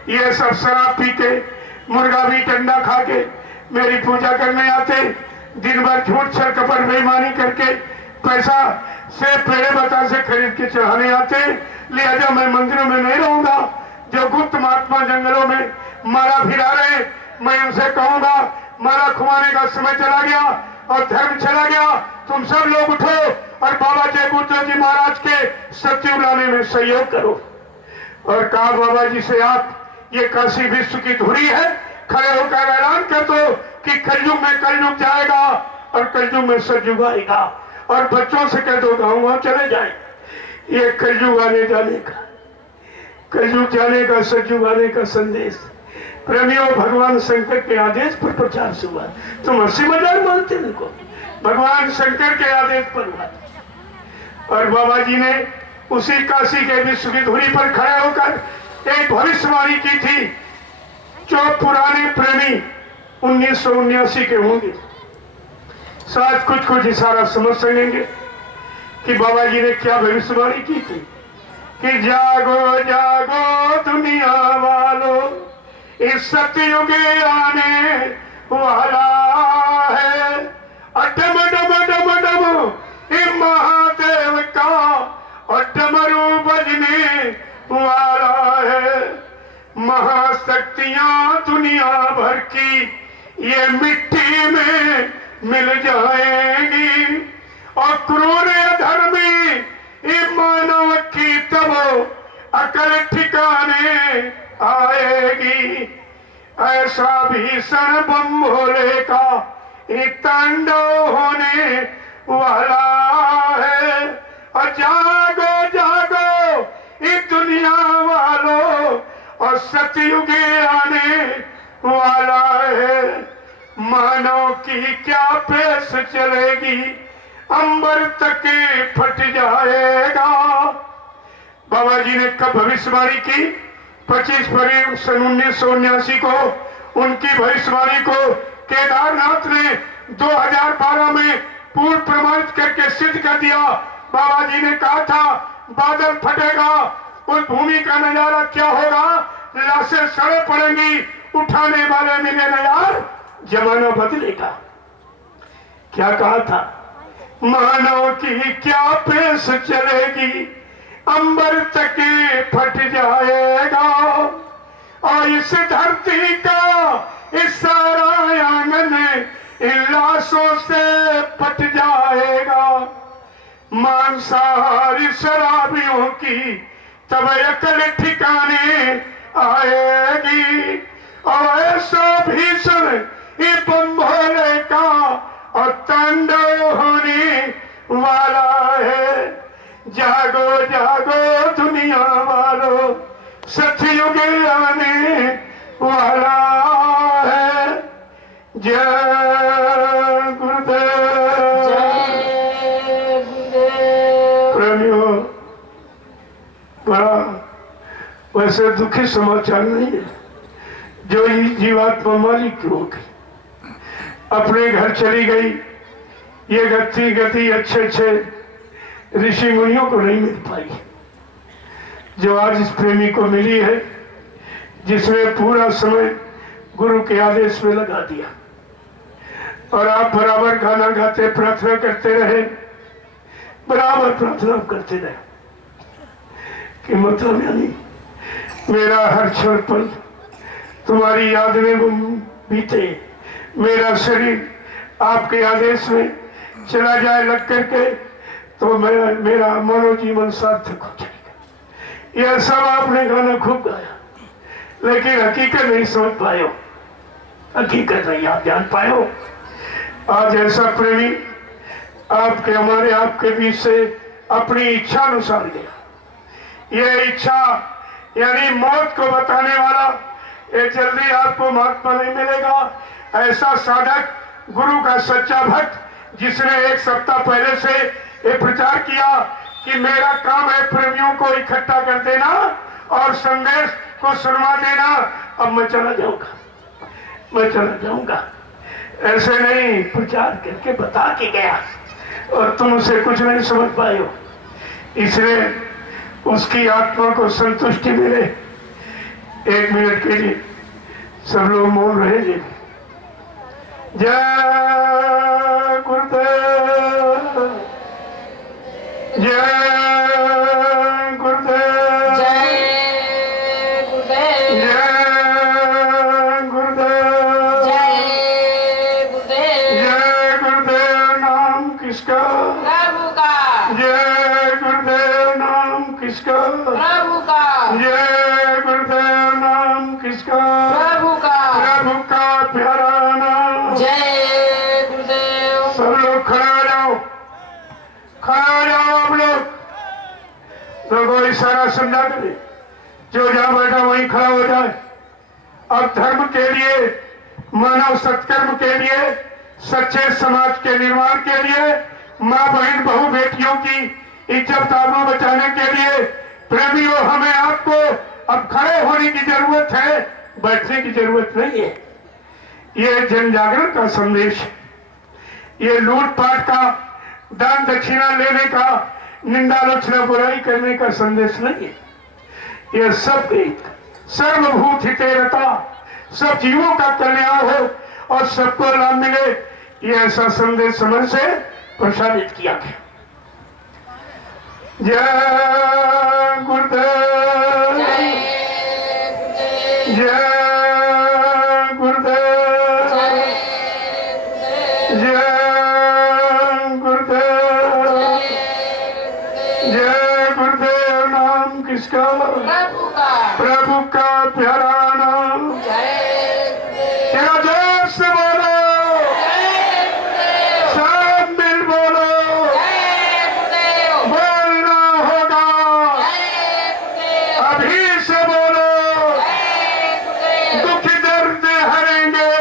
ये सब शराब पी के मुर्गा भी टंडा खा के मेरी पूजा करने आते, दिन भर झूठ छल कपट बेईमानी करके पैसा से पेड़े बतासे खरीद के चढ़ाने आते, लिहाजा मैं मंदिरों में नहीं रहूंगा। जो गुप्त महात्मा जंगलों में माला फिरा रहे, मैं उनसे कहूंगा माला खुमाने का समय चला गया और धर्म चला गया, तुम सब लोग उठो और बाबा जय गुरुदेव जी महाराज के सत्युग लाने में सहयोग करो। और कहा बाबा जी से आप ये काशी विश्व की धुरी है, खड़े होकर ऐलान कर दो कि कलयुग में कलयुग जाएगा और कलयुग में सतयुग आएगा, और बच्चों से कह दो गाँव चले जाए। ये कलयुग आने जाने का, कलयुग जाने का, सतयुग आने का संदेश प्रेमियों भगवान शंकर के आदेश पर प्रचार से हुआ। तुम हंसी मजाक मानते इनको, भगवान शंकर के आदेश पर हुआ। और बाबा जी ने उसी काशी के विश्व की धुरी पर खड़े होकर एक भविष्यवाणी की थी, जो पुराने प्रेमी 1979 के होंगे शायद कुछ कुछ इशारा समझ सकेंगे कि बाबा जी ने क्या भविष्यवाणी की थी कि जागो जागो दुनिया वालों, इस सतयुग आने वाला है, डम डम डम डम ये महादेव का और डमरू बजने वाला है। महाशक्तियां दुनिया भर की ये मिट्टी में मिल जाएंगी, और क्रूर धर्मी ये मानव की तब अकल ठिकाने आएगी। ऐसा भीषण बम भोले का एक तांडव होने वाला है। और जागो जागो ये दुनिया वालों, और सतयुग आने वाला है। मानव की क्या पेश चलेगी, अंबर तक फट जाएगा। बाबा जी ने कब भविष्यवाणी की? 25 फरवरी सन 1979 को उनकी भविष्यवाणी को केदारनाथ ने 2012 में पूर्ण प्रमाणित करके सिद्ध कर दिया। बाबा जी ने कहा था बादल फटेगा, उस भूमि का नजारा क्या होगा, लाशें सड़े पड़ेंगी, उठाने वाले मिले यार, जमाना बदलेगा। क्या कहा था? मानव की क्या पेश चलेगी, अंबर तक फट जाएगा, और इस धरती का इस सारा आंगन इन लाशों से फट जाएगा। मांसाहारी शराबियों की तब अकल ठिकाने आएगी, और ऐसा भीषण ये बम भोले का और तांडव होने वाला है। जागो जागो दुनिया वालों, सतयुग आने वाला है। जय गुरुदेव। जय गुरुदेव। प्रेमियों, बड़ा वैसे दुखी समाचार नहीं है जो ये जीवात्मा मालिक की होगी, अपने घर चली गई। ये गति अच्छे अच्छे ऋषि मुनियों को नहीं मिल पाई। जो आज इस प्रेमी को मिली है, जिसने पूरा समय गुरु के आदेश में लगा दिया और आप बराबर गाना गाते प्रार्थना करते रहे, बराबर प्रार्थना करते रहे कि मतलब यानी मेरा हर क्षण पल तुम्हारी याद में बीते, मेरा शरीर आपके आदेश में चला जाए लग करके, तो मेरा मनोजीवन सार्थक हो जाएगा। यह सब आपने गाना खूब गाया, लेकिन हकीकत नहीं समझ पाए हो, हकीकत नहीं आप जान पाए हो। आज ऐसा प्रेमी आपके हमारे आपके बीच से अपनी इच्छा अनुसार गया। यह इच्छा यानी मौत को बताने वाला, ये जल्दी आपको महात्मा नहीं मिलेगा। ऐसा साधक, गुरु का सच्चा भक्त, जिसने 1 सप्ताह पहले से ये प्रचार किया कि मेरा काम है प्रेमियों को इकट्ठा कर देना और संदेश को सुनवा देना, अब मैं चला जाऊंगा। ऐसे नहीं, प्रचार करके बता के गया और तुम उसे कुछ नहीं समझ पाए हो, इसलिए उसकी आत्मा को संतुष्टि मिले। 1 मिनट के लिए सब लोग मौन रहेंगे। जय गुरुदेव, जय गुरुदेव, जय गुरुदेव, जय गुरुदेव, जय गुरुदेव। जय गुरुदेव नाम किसका, प्रभु का, जय गुरुदेव नाम किसका, प्रभु का, जय गुरुदेव नाम किसका, प्रभु का, प्रभु का प्यारा नाम। जय गुरुदेव। सब लोग खड़ा हो जाओ, खड़ा हो जाओ आप लोग। लोगों इशारा समझा करें, जो जहां बैठा वहीं खड़ा हो जाए। अब धर्म के लिए, मानव सत्कर्म के लिए, सच्चे समाज के निर्माण के लिए, माँ बहन बहू बेटियों की इज्जत आबरू बचाने के लिए प्रेमियों, हमें आपको अब खड़े होने की जरूरत है, बैठने की जरूरत नहीं है। ये जन जागरण का संदेश है, ये लूटपाट का, दान दक्षिणा लेने का, निंदा आलोचना बुराई करने का संदेश नहीं है। यह सब एक सर्वभूत हितेरता, सब जीवों का कल्याण हो और सबको लाभ मिले, ये ऐसा संदेश समझ से प्रसारित किया गया। जय गुरुदेव, जय गुरुदेव, जय गुरुदेव, जय गुरुदेव नाम किसका, प्रभु का, प्रभु का प्यारा नाम। तेरा जोर से बोलो, सब मिल बोलो, बोलना होगा, अभी से बोलो। दुख दर्द हरेंगे,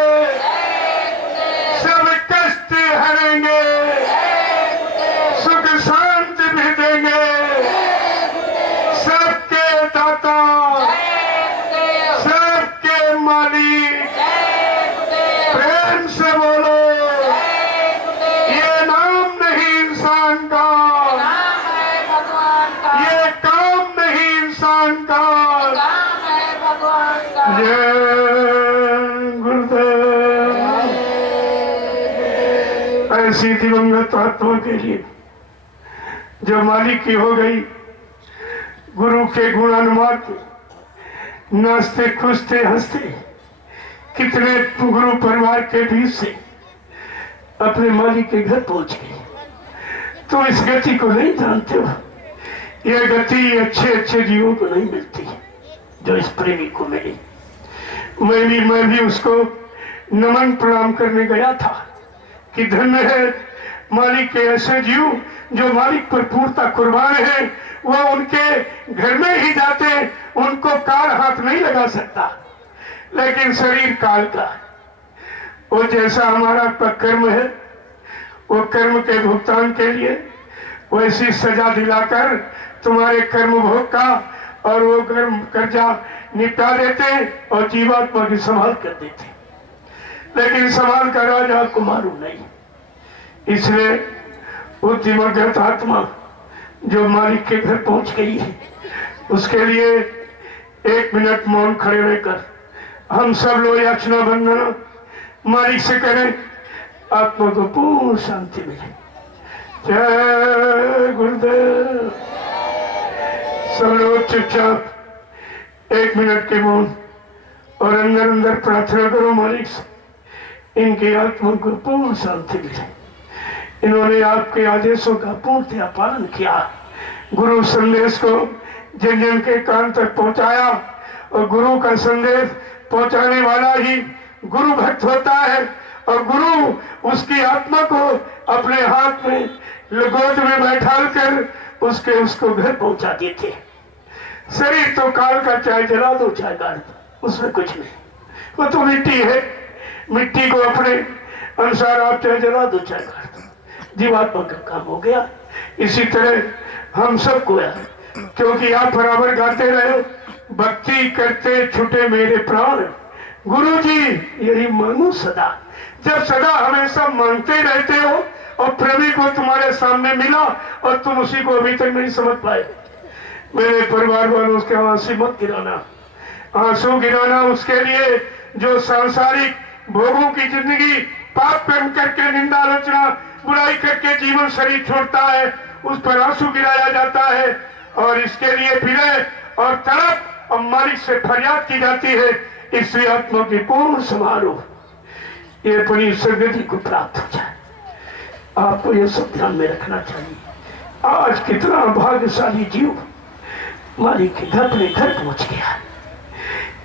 सब कष्ट हरेंगे, सुख शांति भी देंगे, सबके दाता, सबके मालिक। प्रेम से बोलो, ये नाम नहीं इंसान का, ये काम नहीं इंसान का। जय गुरुदेव। ऐसी दिवंगत आत्मा के लिए जो मालिक की हो गई, गुरु के गुणानुवाद, नाचते खुशते हंसते, कितने गुरु परिवार के बीच से अपने मालिक के घर पहुंच गए। तो इस गति को नहीं जानते हो, यह गति अच्छे अच्छे जीवों को नहीं मिलती जो इस प्रेमी को मिली। मैं भी उसको नमन प्रणाम करने गया था कि धन्य है मालिक के ऐसे जीव जो मालिक पर पूर्णता कुर्बान है। वो उनके घर में ही जाते, उनको काल हाथ नहीं लगा सकता, लेकिन शरीर काल का। वो जैसा हमारा कर्म है, वो कर्म के भुगतान के लिए वैसी सजा दिलाकर तुम्हारे कर्म भोग का और वो कर्म कर्जा निपटा देते और जीवात्मा की संभाल कर देते, लेकिन संभाल का राजा को मालूम नहीं। इसलिए वो दिवंगत आत्मा जो मालिक के घर पहुंच गई है, उसके लिए 1 मिनट मौन खड़े रहकर हम सब लोग याचना वंदना मालिक से करें, आत्मा को पूर्ण शांति मिले। जय गुरुदेव। सब लोग चुपचाप 1 मिनट के मौन और अंदर अंदर प्रार्थना करो मालिक से, इनकी आत्मा को पूर्ण शांति मिले। इन्होंने आपके आदेशों का पूर्णतया पालन किया, गुरु संदेश को जन जन के कान तक पहुंचाया, और गुरु का संदेश पहुंचाने वाला ही गुरु भक्त होता है, और गुरु उसकी आत्मा को अपने हाथ में गोद में बैठाल कर उसको घर पहुंचा देते। शरीर तो काल का, चाहे जला दो चाहे गाड़ दो, उसमें कुछ नहीं, वो तो मिट्टी है। मिट्टी को अपने अनुसार आप चाहे जला दो चाहे गाड़ दो, जीवात्मा का काम हो गया। इसी तरह हम सबको है, क्योंकि आप बराबर गाते रहे, भक्ति करते छुटे मेरे प्राण, गुरु जी यही मांगू सदा। जब सदा हमेशा मांगते रहते हो और प्रभु को तुम्हारे सामने मिला और तुम उसी को अभी तक नहीं समझ पाए, मेरे परिवार वालों उसके आंसू मत गिराना, आंसू गिराना उसके लिए जो सांसारिक भोगों की जिंदगी पाप कर्म करके निंदा आलोचना बुराई करके जीवन शरीर छोड़ता है, उस पर आंसू गिराया जाता है, और इसके लिए फिरे और तड़प और मालिक से फरियाद की जाती है, इससे आत्मा की पूर्ण समारोह ये अपनी सदगति को प्राप्त हो जाए। आपको यह सब ध्यान में रखना चाहिए। आज कितना भाग्यशाली जीव मालिक के घर अपने घर पहुंच गया।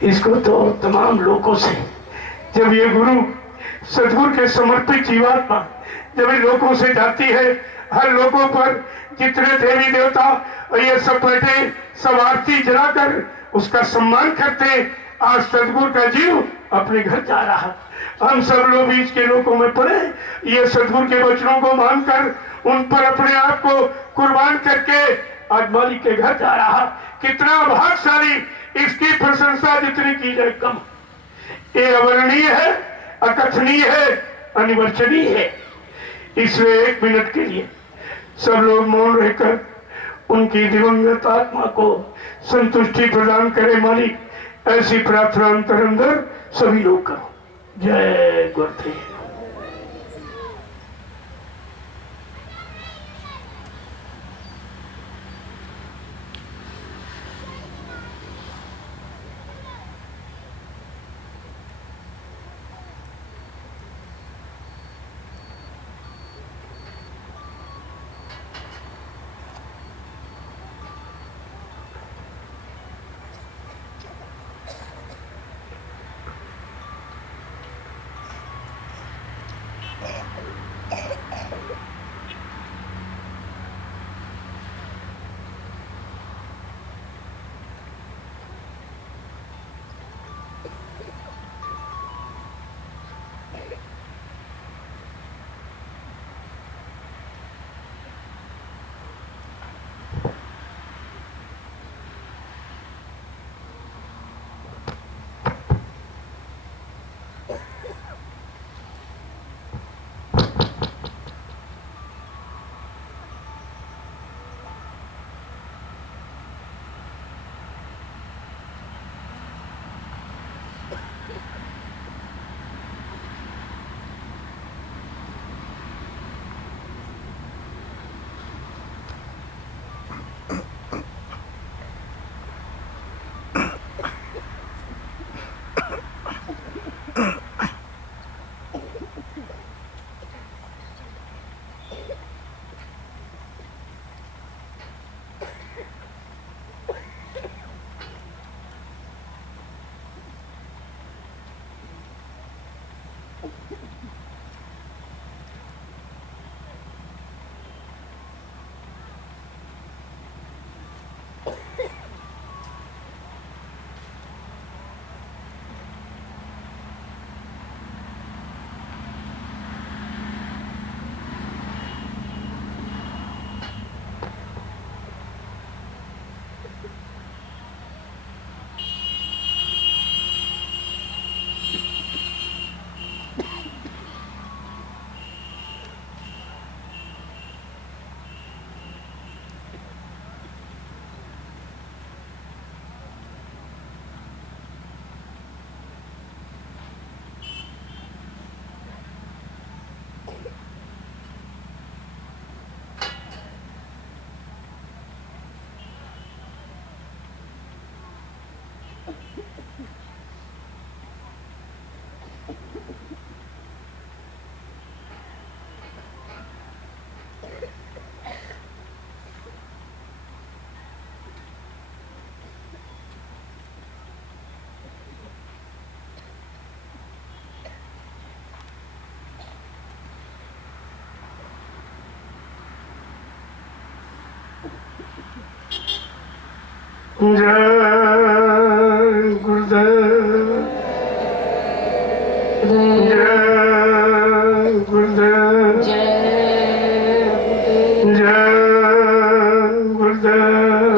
इसको तो तमाम लोगों से, जब ये गुरु सदगुरु के समर्पित जीवात्मा जब इन लोगों से जाती है, हर लोगों पर जितने देवी देवता और ये सब बैठे सब आरती जलाकर उसका सम्मान करते। आज सदगुरु का जीव अपने घर जा रहा, हम सब लोग बीच के लोगों में पड़े, ये सदगुरु के वचनों को मानकर उन पर अपने आप को कुर्बान करके आज मालिक के घर जा रहा। कितना भाग्यशाली, इसकी प्रशंसा जितनी की जाए कम। ये अवर्णनीय है, अकथनीय है, अनिवर्चनीय है। इसलिए 1 मिनट के लिए सब लोग मौन रहकर उनकी दिवंगत आत्मा को संतुष्टि प्रदान करे मालिक, ऐसी प्रार्थना अंतर अंदर सभी लोग करो। जय गुरुदेव। जय गुरुदेव, जय गुरुदेव, जय गुरुदेव,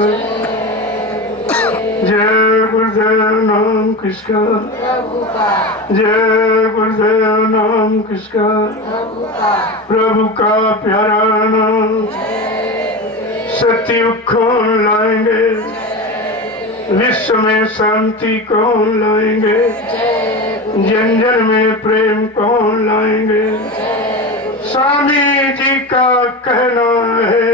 जय गुरुदेव नाम किसका, प्रभु का, जय गुरुदेव नाम किसका, प्रभु का, प्रभु का प्यारा नाम। सत्युग कौन लाएंगे, विश्व में शांति कौन लाएंगे, जन जन में प्रेम कौन लाएंगे। स्वामी जी का कहना है,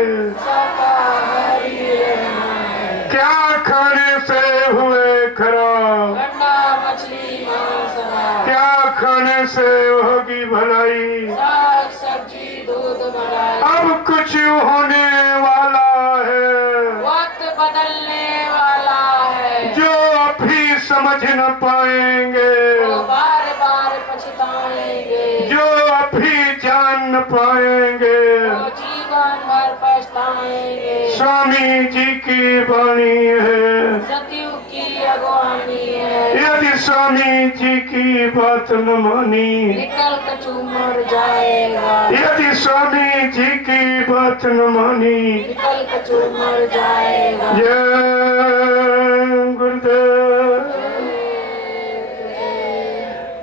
क्या खाने से हुए खराब, अंडा मछली मांस अनाज, क्या खाने से होगी भलाई। साग सब्जी दूध मलाई, अब कुछ होने वाला है वक्त बदलने वाला है, जो अभी समझ न पाएंगे, वो बार बार पछताएंगे, जो अभी जान न पाएंगे। वो जीवन भर पछताएंगे। स्वामी जी की वाणी है, सतयुग की अगवानी है, यदि स्वामी जी की बात न मानी, निकल कचू मर जाएगा, यदि स्वामी जी की बात न मानी। निकल कचू मर जाएगा। जय गुरुदेव।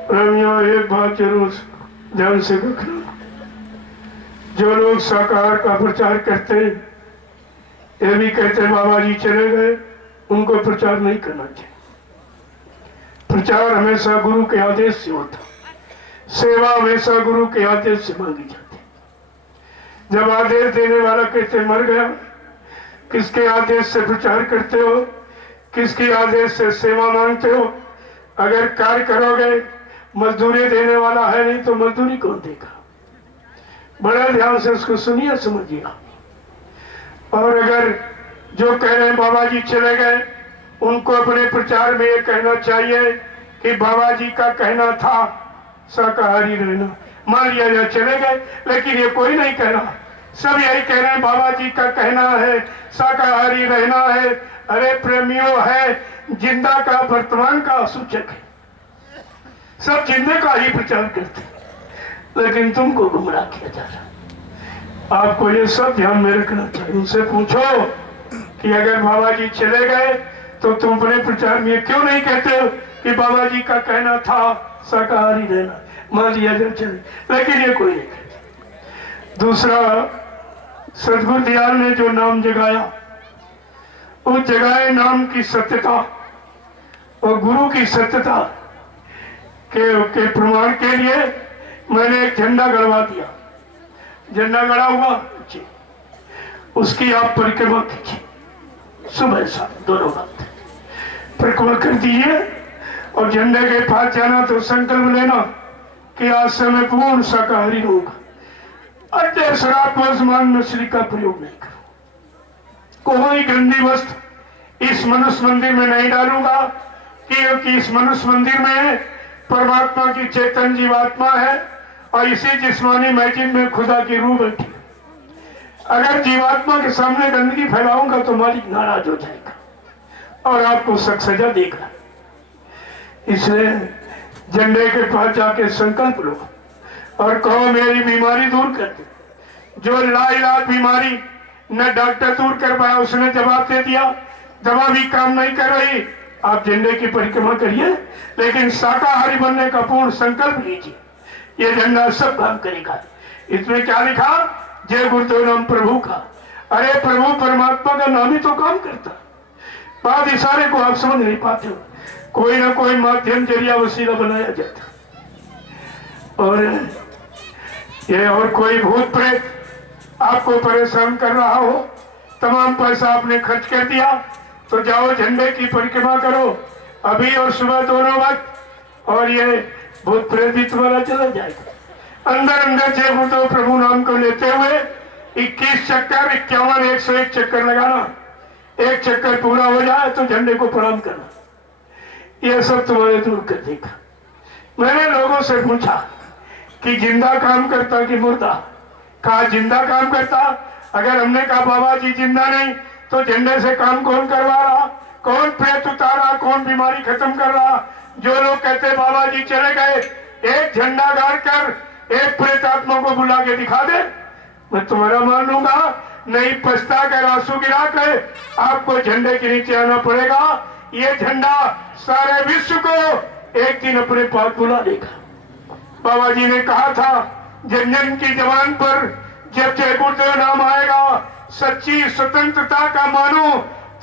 प्रेमियों, एक बात जरूर ध्यान से रखना, जो लोग साकार का प्रचार करते ये भी कहते बाबा जी चले गए, उनको प्रचार नहीं करना चाहिए। प्रचार हमेशा गुरु के आदेश से होता, सेवा हमेशा गुरु के आदेश से मांगी जाती। जब आदेश देने वाला कहते मर गया, किसके आदेश से प्रचार करते हो, किसके आदेश से सेवा मांगते हो। अगर कार्य करोगे, मजदूरी देने वाला है नहीं तो मजदूरी कौन देगा। बड़े ध्यान से उसको सुनिए, समझिए। और अगर जो कह रहे हैं बाबा जी चले गए, उनको अपने प्रचार में ये कहना चाहिए कि बाबा जी का कहना था शाकाहारी रहना। मान लिया जाए चले गए, लेकिन ये कोई नहीं कह रहा, सब यही कह रहे हैं बाबा जी का कहना है शाकाहारी रहना है। अरे प्रेमियों, है जिंदा का वर्तमान का सूचक है, सब जिंदे का ही प्रचार करते, लेकिन तुमको गुमराह किया जा रहा। आपको ये सब ध्यान में रखना चाहिए। उनसे पूछो कि अगर बाबा जी चले गए तो तुम अपने प्रचार में क्यों नहीं कहते हो कि बाबा जी का कहना था शाकाहारी रहना। मान लिया जाए चले, लेकिन ये कोई नहीं कहता। दूसरा, सदगुरु दयाल ने जो नाम जगाया, उस जगाए नाम की सत्यता और गुरु की सत्यता के प्रमाण के लिए मैंने एक झंडा गड़वा दिया। झंडा गड़ा हुआ जी, उसकी आप परिक्रमा कीजिए, सुबह शाम दोनों वक्त परिक्रमा कर दीजिए। और झंडे के पास जाना तो संकल्प लेना कि आज से मैं पूर्ण शाकाहारी होगा। अजय शराब मांस मछली का प्रयोग नहीं करूं, कोई गंदी वस्तु इस मनुष्य मंदिर में नहीं डालूंगा, क्योंकि इस मनुष्य मंदिर में परमात्मा की चेतन जीवात्मा है और इसी जिस्मानी मैजिक में खुदा की रूह बैठी। अगर जीवात्मा के सामने गंदगी फैलाऊंगा तो मालिक नाराज हो जाएगा और आपको सख्त सजा देगा। इसलिए झंडे के पास जाके संकल्प लो और कहो मेरी बीमारी दूर कर दे। जो लाइलाज बीमारी न डॉक्टर दूर कर पाया, उसने जवाब दे दिया दवा भी काम नहीं कर रही, आप झंडे की परिक्रमा करिए, लेकिन शाकाहारी बनने का पूर्ण संकल्प लीजिए। ये झंडा सब काम करेगा। इसमें क्या लिखा? जय गुरुदेव नाम प्रभु का। अरे प्रभु परमात्मा का नाम ही तो काम करता। बात इशारे को आप समझ नहीं पाते हो, कोई ना कोई माध्यम जरिया वसीला बनाया जाता। और ये और कोई भूत प्रेत आपको परेशान कर रहा हो, तमाम पैसा आपने खर्च कर दिया, तो जाओ झंडे की परिक्रमा करो अभी और सुबह दोनों वक्त, और ये भूत प्रेत भी तुम्हारा चला जाएगा। अंदर अंदर जय गुरुदेव प्रभु नाम को लेते हुए 21 चक्कर 51 101 चक्कर लगाना। एक चक्कर पूरा हो जाए तो झंडे को प्रणाम करना। यह सब तुम्हारे दूर कर देगा। मैंने लोगों से पूछा कि जिंदा काम करता कि मुर्दा? कहा जिंदा काम करता। अगर हमने कहा बाबा जी जिंदा नहीं तो झंडे से काम कौन करवा रहा? कौन प्रेत उतारा, कौन बीमारी खत्म कर रहा। जो लोग कहते बाबा जी चले गए, एक झंडा गाड़ कर एक प्रेत आत्मा को बुला के दिखा दे, मैं तुम्हारा मान लूंगा। नहीं पछता कर आंसू गिरा कर आपको झंडे के नीचे आना पड़ेगा। ये झंडा सारे विश्व को एक दिन अपने पास बुला देगा। बाबा जी ने कहा था जन जन की जबान पर जब जय गुरुदेव नाम आएगा, सच्ची स्वतंत्रता का मानो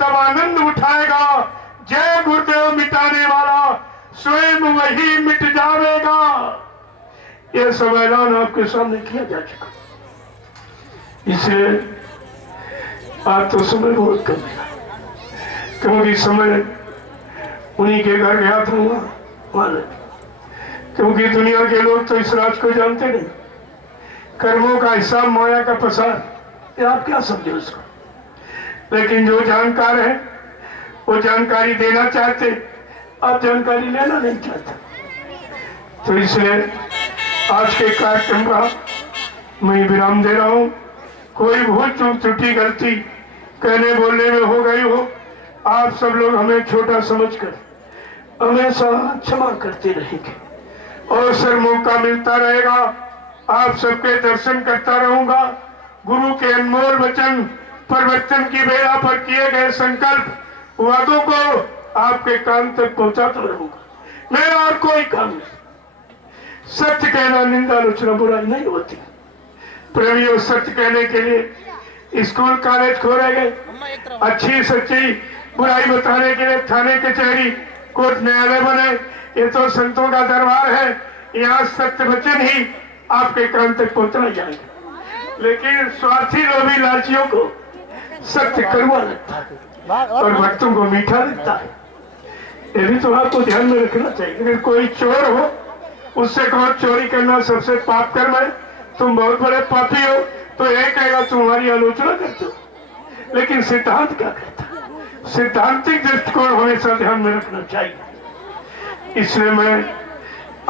तब आनंद उठाएगा। जय गुरुदेव मिटाने वाला स्वयं वही मिट जाएगा। यह सब ऐलान आपके सामने किया जा चुका। इसे आज तो समय बहुत कम है, क्योंकि समय उन्हीं के घर गया था वहां, क्योंकि दुनिया के लोग तो इस राज को जानते नहीं। कर्मों का हिसाब, माया का प्रसार, ये आप क्या समझे उसको। लेकिन जो जानकार है वो जानकारी देना चाहते, आप जानकारी लेना नहीं चाहते। तो इसलिए आज के कार्यक्रम का मैं विराम दे रहा हूं। कोई भूल चूक त्रुटि गलती कहने बोलने में हो गई हो, आप सब लोग हमें छोटा समझकर हमेशा क्षमा करते रहेंगे। और सर मौका मिलता रहेगा, आप सबके दर्शन करता रहूंगा। गुरु के अनमोल वचन, परिवर्तन की बेड़ा पर किए गए संकल्प, वादों को आपके कान तक पहुंचाता रहूंगा। मेरा और कोई काम नहीं। सत्य कहना, निंदा आलोचना बुराई नहीं होती। प्रेमियों, सत्य कहने के लिए स्कूल कॉलेज खोले गए, अच्छी सच्ची बुराई बताने के लिए थाने कचहरी कोर्ट न्यायालय बने। ये तो संतों का दरबार है, यहाँ सत्य वचन ही आपके कान तक पहुंचना जाएगा। लेकिन स्वार्थी लोभी लालचियों को सत्य कड़वा लगता है और भक्तों को मीठा लगता है। ये भी तो आपको ध्यान में रखना चाहिए। अगर कोई चोर हो, उससे कहो चोरी करना सबसे पाप कर्म है, तुम बहुत बड़े पापी हो, तो एक कहेगा तुम्हारी आलोचना करते हो। लेकिन सिद्धांत क्या कहता है? सिद्धांतिक दृष्टिकोण हमेशा ध्यान में रखना चाहिए। इसलिए मैं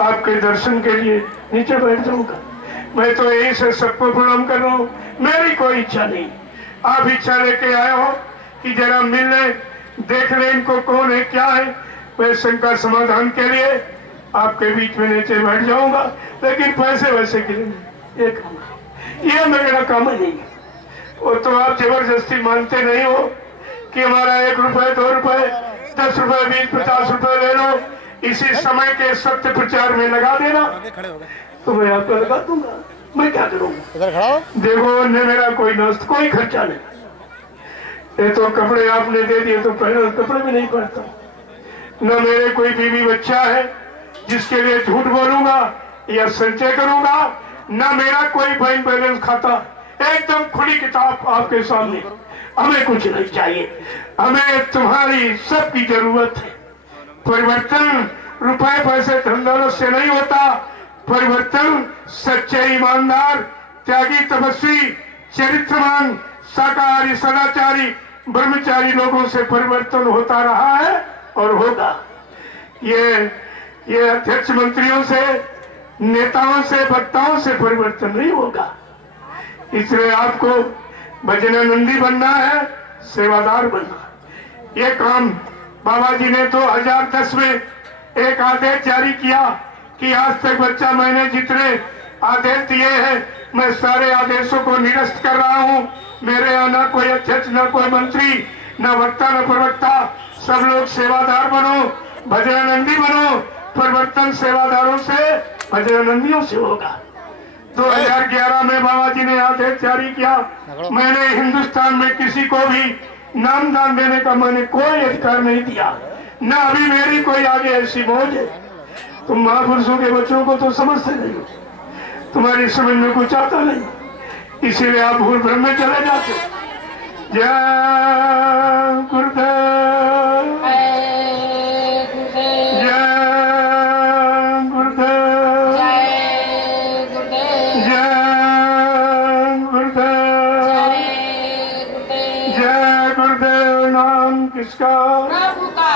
आपके दर्शन के लिए नीचे बैठ जाऊंगा। मैं तो यही से सबको प्रणाम कर रहा हूँ। मेरी कोई इच्छा नहीं, आप इच्छा लेके आए हो कि जरा मिल ले, देख ले इनको कौन है क्या है। मैं शंका समाधान के लिए आपके बीच में नीचे बैठ जाऊंगा। लेकिन पैसे वैसे के लिए ये मेरा काम नहीं है। वो तो आप जबरदस्ती मानते नहीं हो कि हमारा 1 रुपए 2 रुपए 10 रुपए 20 50 रुपए ले लो, इसी समय के सत्य प्रचार में लगा देना, तो मैं आपको लगा दूंगा। मैं क्या करूंगा? देखो, न मेरा कोई नस्त, कोई खर्चा नहीं। ये तो कपड़े आपने दे दिए तो पहले कपड़े भी नहीं पहनता। न मेरे कोई बीवी बच्चा है जिसके लिए झूठ बोलूंगा या संचय करूंगा, न मेरा कोई बैंक बैलेंस खाता। एकदम खुली किताब आपके सामने। हमें कुछ नहीं चाहिए, हमें तुम्हारी सबकी जरूरत है। परिवर्तन रुपए पैसे धन दौलत से नहीं होता। परिवर्तन सच्चे ईमानदार, त्यागी, तपस्वी, चरित्रवान, शाकाहारी, सदाचारी, ब्रह्मचारी लोगों से परिवर्तन होता रहा है और होगा। ये अध्यक्ष मंत्रियों से, नेताओं से, वक्ताओं से परिवर्तन नहीं होगा। इसलिए आपको भजनानंदी बनना है, सेवादार बनना। ये काम बाबा जी ने 2010 में एक आदेश जारी किया कि आज तक बच्चा मैंने जितने आदेश दिए हैं, मैं सारे आदेशों को निरस्त कर रहा हूं। मेरे यहाँ न कोई अध्यक्ष, न कोई मंत्री, न वक्ता, न प्रवक्ता। सब लोग सेवादार बनो, भजनानंदी बनो। परिवर्तन सेवादारों से, भजनानंदियों से होगा। 2011 में बाबा जी ने आदेश जारी किया। मैंने हिंदुस्तान में किसी को भी नामदान देने का मैंने कोई अधिकार नहीं दिया, न अभी मेरी कोई आगे ऐसी मौज है। तुम महापुरुषों के बच्चों को तो समझते नहीं, तुम्हारी समझ में कुछ आता नहीं, इसीलिए आप भूल भ्रम में चले जाते। जय गुरुदेव, जय गुरुदेव, जय गुरुदेव, जय गुरुदेव। नाम किसका? प्रभु का।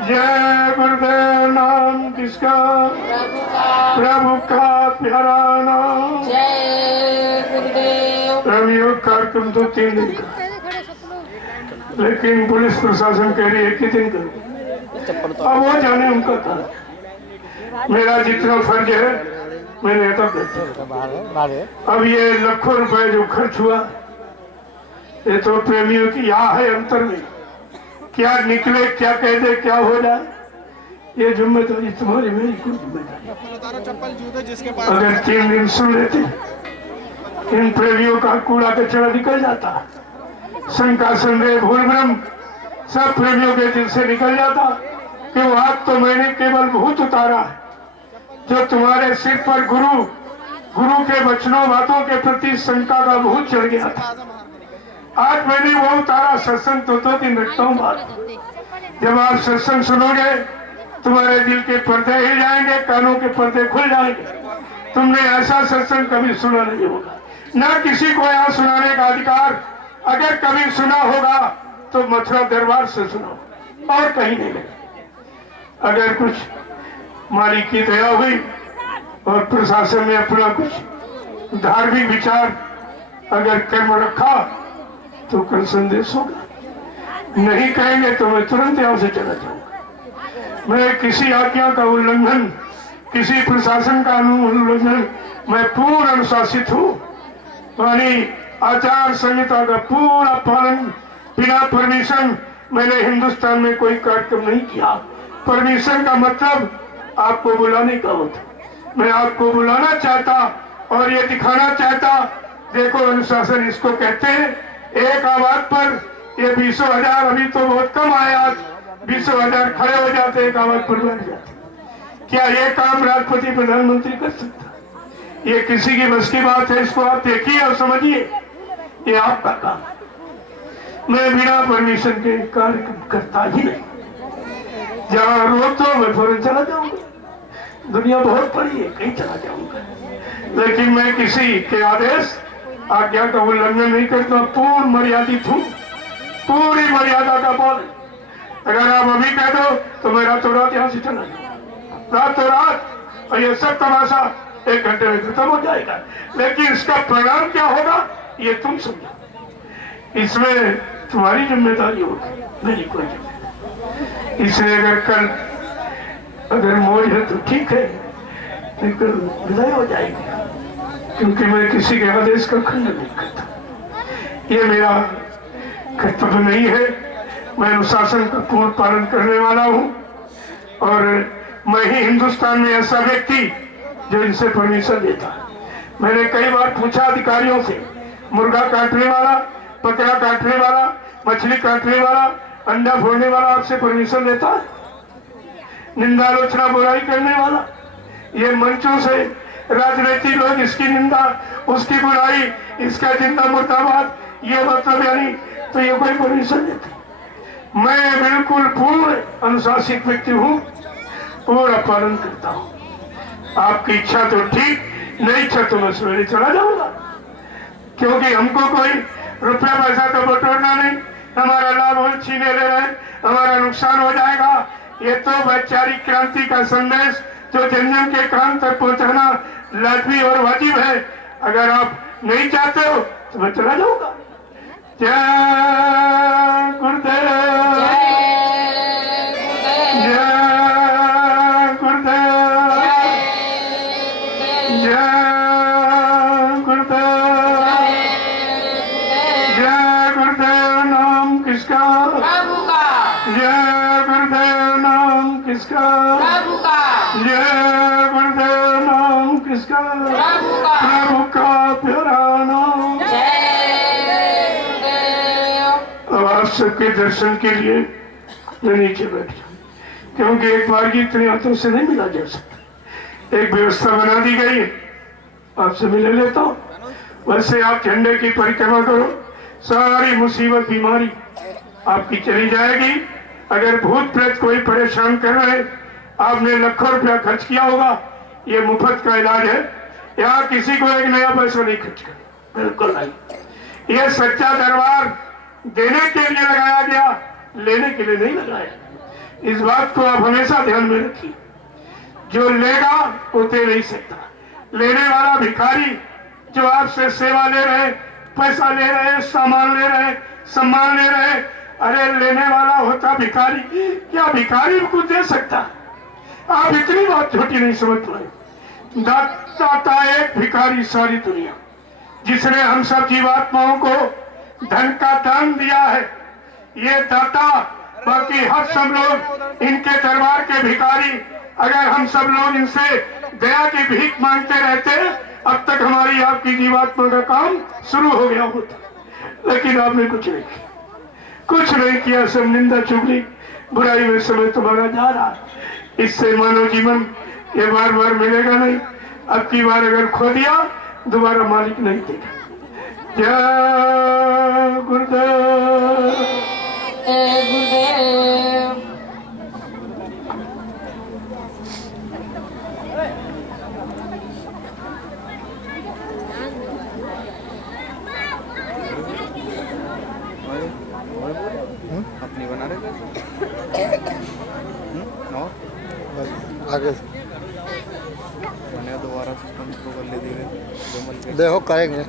जय गुरुदेव। नाम किसका? प्रभु का। प्रभु का प्यारा नाम। जय गुरुदेव। प्रभु कार्यक्रम तो 3 दिन का, लेकिन पुलिस प्रशासन कह रही है कि दिन करो। अब वो जाने उनका था। मेरा जितना फर्ज है मैंने अदा कर दिया। अब ये लाखों रुपए जो खर्च हुआ, ये तो प्रेमियों की यहाँ है अंतर में, क्या निकले क्या कह दे क्या हो जाए, ये जिम्मेदारी तुम्हारी मेरी कोई जिम्मेदारी। अगर 3 दिन सुन लेते इन प्रेमियों का कूड़ा कचरा निकल जाता, शंका संदेह भूल भ्रम सब प्रेमियों के दिल से निकल जाता कि वो आज तो मैंने केवल भूत उतारा है जो तुम्हारे सिर पर गुरु के वचनों बातों के प्रति शंका का भूत चढ़ गया था। आज मैंने वो उतारा। सत्संग तो 2 दिन रखता हूँ बात। जब आप सत्संग सुनोगे तुम्हारे दिल के पर्दे हिल जाएंगे, कानों के पर्दे खुल जाएंगे। तुमने ऐसा सत्संग कभी सुना नहीं होगा, ना किसी को यहाँ सुनाने का अधिकार। अगर कभी सुना होगा तो मथुरा दरबार से सुना और कहीं नहीं लगा। अगर कुछ मालिक की दया हुई और प्रशासन ने अपना कुछ धार्मिक विचार अगर कर्म रखा तो कल संदेश होगा। नहीं कहेंगे तो मैं तुरंत यहाँ से चला जाऊंगा। मैं किसी आज्ञा का उल्लंघन, किसी प्रशासन का उल्लंघन, मैं पूर्ण अनुशासित हूँ। यानी आचार संहिता का पूरा पालन बिना परमिशन मैंने हिंदुस्तान में कोई कार्यक्रम नहीं किया। परमिशन का मतलब आपको बुलाने का होता। मैं आपको बुलाना चाहता और ये दिखाना चाहता, देखो अनुशासन इसको कहते हैं। एक आवाज पर ये 20,000, अभी तो बहुत कम आए, आज 20,000 खड़े हो जाते, एक आवाज पर बैठ जाते। क्या ये काम राष्ट्रपति प्रधानमंत्री कर सकता? ये किसी की बस की बात है? इसको आप देखिए और समझिए, ये आपका काम। मैं बिना परमिशन के कार्य करता ही नहीं। जहाँ रोक तो मैं फौरन चला जाऊंगा। दुनिया बहुत बड़ी है, कहीं चला जाऊंगा। लेकिन मैं किसी के आदेश आज्ञा का उल्लंघन नहीं करता। पूर्ण मर्यादित हूँ, पूरी मर्यादा का पालन। अगर आप अभी कह दो तो मैं रातों रात यहाँ से चला जाऊंगा, रातों रात, और ये सब तमाशा 1 घंटे में खत्म हो जाएगा। लेकिन इसका परिणाम क्या होगा ये तुम समझो। इसमें तुम्हारी जिम्मेदारी होगी, मेरी कोई जिम्मेदारी। इसलिए अगर मौज है तो ठीक है, लेकिन विदाई हो जाएगी, क्योंकि मैं किसी के आदेश का खंडन नहीं करता। ये मेरा कर्तव्य नहीं है। मैं अनुशासन का पूर्ण पालन करने वाला हूँ और मैं ही हिंदुस्तान में ऐसा व्यक्ति जो इनसे परमिशन देता है। मैंने कई बार पूछा अधिकारियों से, मुर्गा काटने वाला, बकरा काटने वाला, मछली काटने वाला, अंडा फोड़ने वाला आपसे परमिशन लेता है? निंदा आलोचना बुराई करने वाला, ये मंचों से राजनीतिक लोग इसकी निंदा, उसकी बुराई, इसका जिंदा मुर्दाबाद, ये मतलब यानी, तो ये कोई परमिशन देते? मैं बिल्कुल पूर्ण अनुशासित व्यक्ति हूँ, पूरा पालन करता हूँ। आपकी इच्छा तो ठीक, नहीं इच्छा तो मैं सवेरे चला जाऊंगा, क्योंकि हमको कोई रुपया पैसा तो बटोरना नहीं। हमारा लाभ हम छीने ले रहे, हमारा नुकसान हो जाएगा। ये तो वैचारिक क्रांति का संदेश जो जन जन के कान तक पहुंचाना लाजमी और वाजिब है। अगर आप नहीं चाहते हो तो मैं चला जाऊंगा। जय गुरुदेव, जय गुरुदेव, जय गुरुदेव, जय गुरुदेव। नाम किसका? प्रभु का। जय गुरुदेव। नाम किसका? प्रभु का। जय गुरुदेव। नाम किसका? प्रभु का। प्रभु का प्यारा नाम। जय गुरुदेव। अब आप सबके दर्शन के लिए मैं नीचे बैठ जाऊं, क्योंकि एक बार की इतने हाथों से नहीं मिला जा सकता। एक व्यवस्था बना दी गई है, आपसे मिले लेता हूँ। वैसे आप झंडे की परिक्रमा करो, सारी मुसीबत बीमारी आपकी चली जाएगी। अगर भूत प्रेत कोई परेशान कर रहे, आपने लाखों रुपया खर्च किया होगा, ये मुफ्त का इलाज है। यहाँ किसी को एक नया पैसा नहीं खर्च कर, बिल्कुल नहीं। ये सच्चा दरबार देने के लिए लगाया गया, लेने के लिए नहीं लगाया। इस बात को आप हमेशा ध्यान में रखिए। जो लेगा वो दे नहीं सकता। लेने वाला भिखारी जो आपसे सेवा ले रहे, पैसा ले रहे, सामान ले रहे, सम्मान ले रहे, अरे लेने वाला होता भिखारी, क्या भिखारी भी कुछ दे सकता? आप इतनी बात छोटी नहीं समझ पाए। दाता एक, भिखारी सारी दुनिया। जिसने हम सब जीवात्माओं को धन का दान दिया है, ये दाता। बाकी हर सब लोग इनके दरबार के भिखारी। अगर हम सब लोग इनसे दया की भीख मांगते रहते, अब तक हमारी आपकी जीवात्मा का काम शुरू हो गया होता। लेकिन आपने कुछ नहीं किया, कुछ नहीं किया। सब निंदा चुगली बुराई में समय तुम्हारा जा रहा है। इससे मानव जीवन ये बार बार मिलेगा नहीं। अब की बार अगर खो दिया, दोबारा मालिक नहीं देगा। जय गुरुदेव। जय गुरुदेव। अपनी बना रहे आगे मैंने दोबारा सिस्टम को कर ले दिए देखो करेंगे।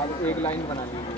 अब एक लाइन बना लीजिए।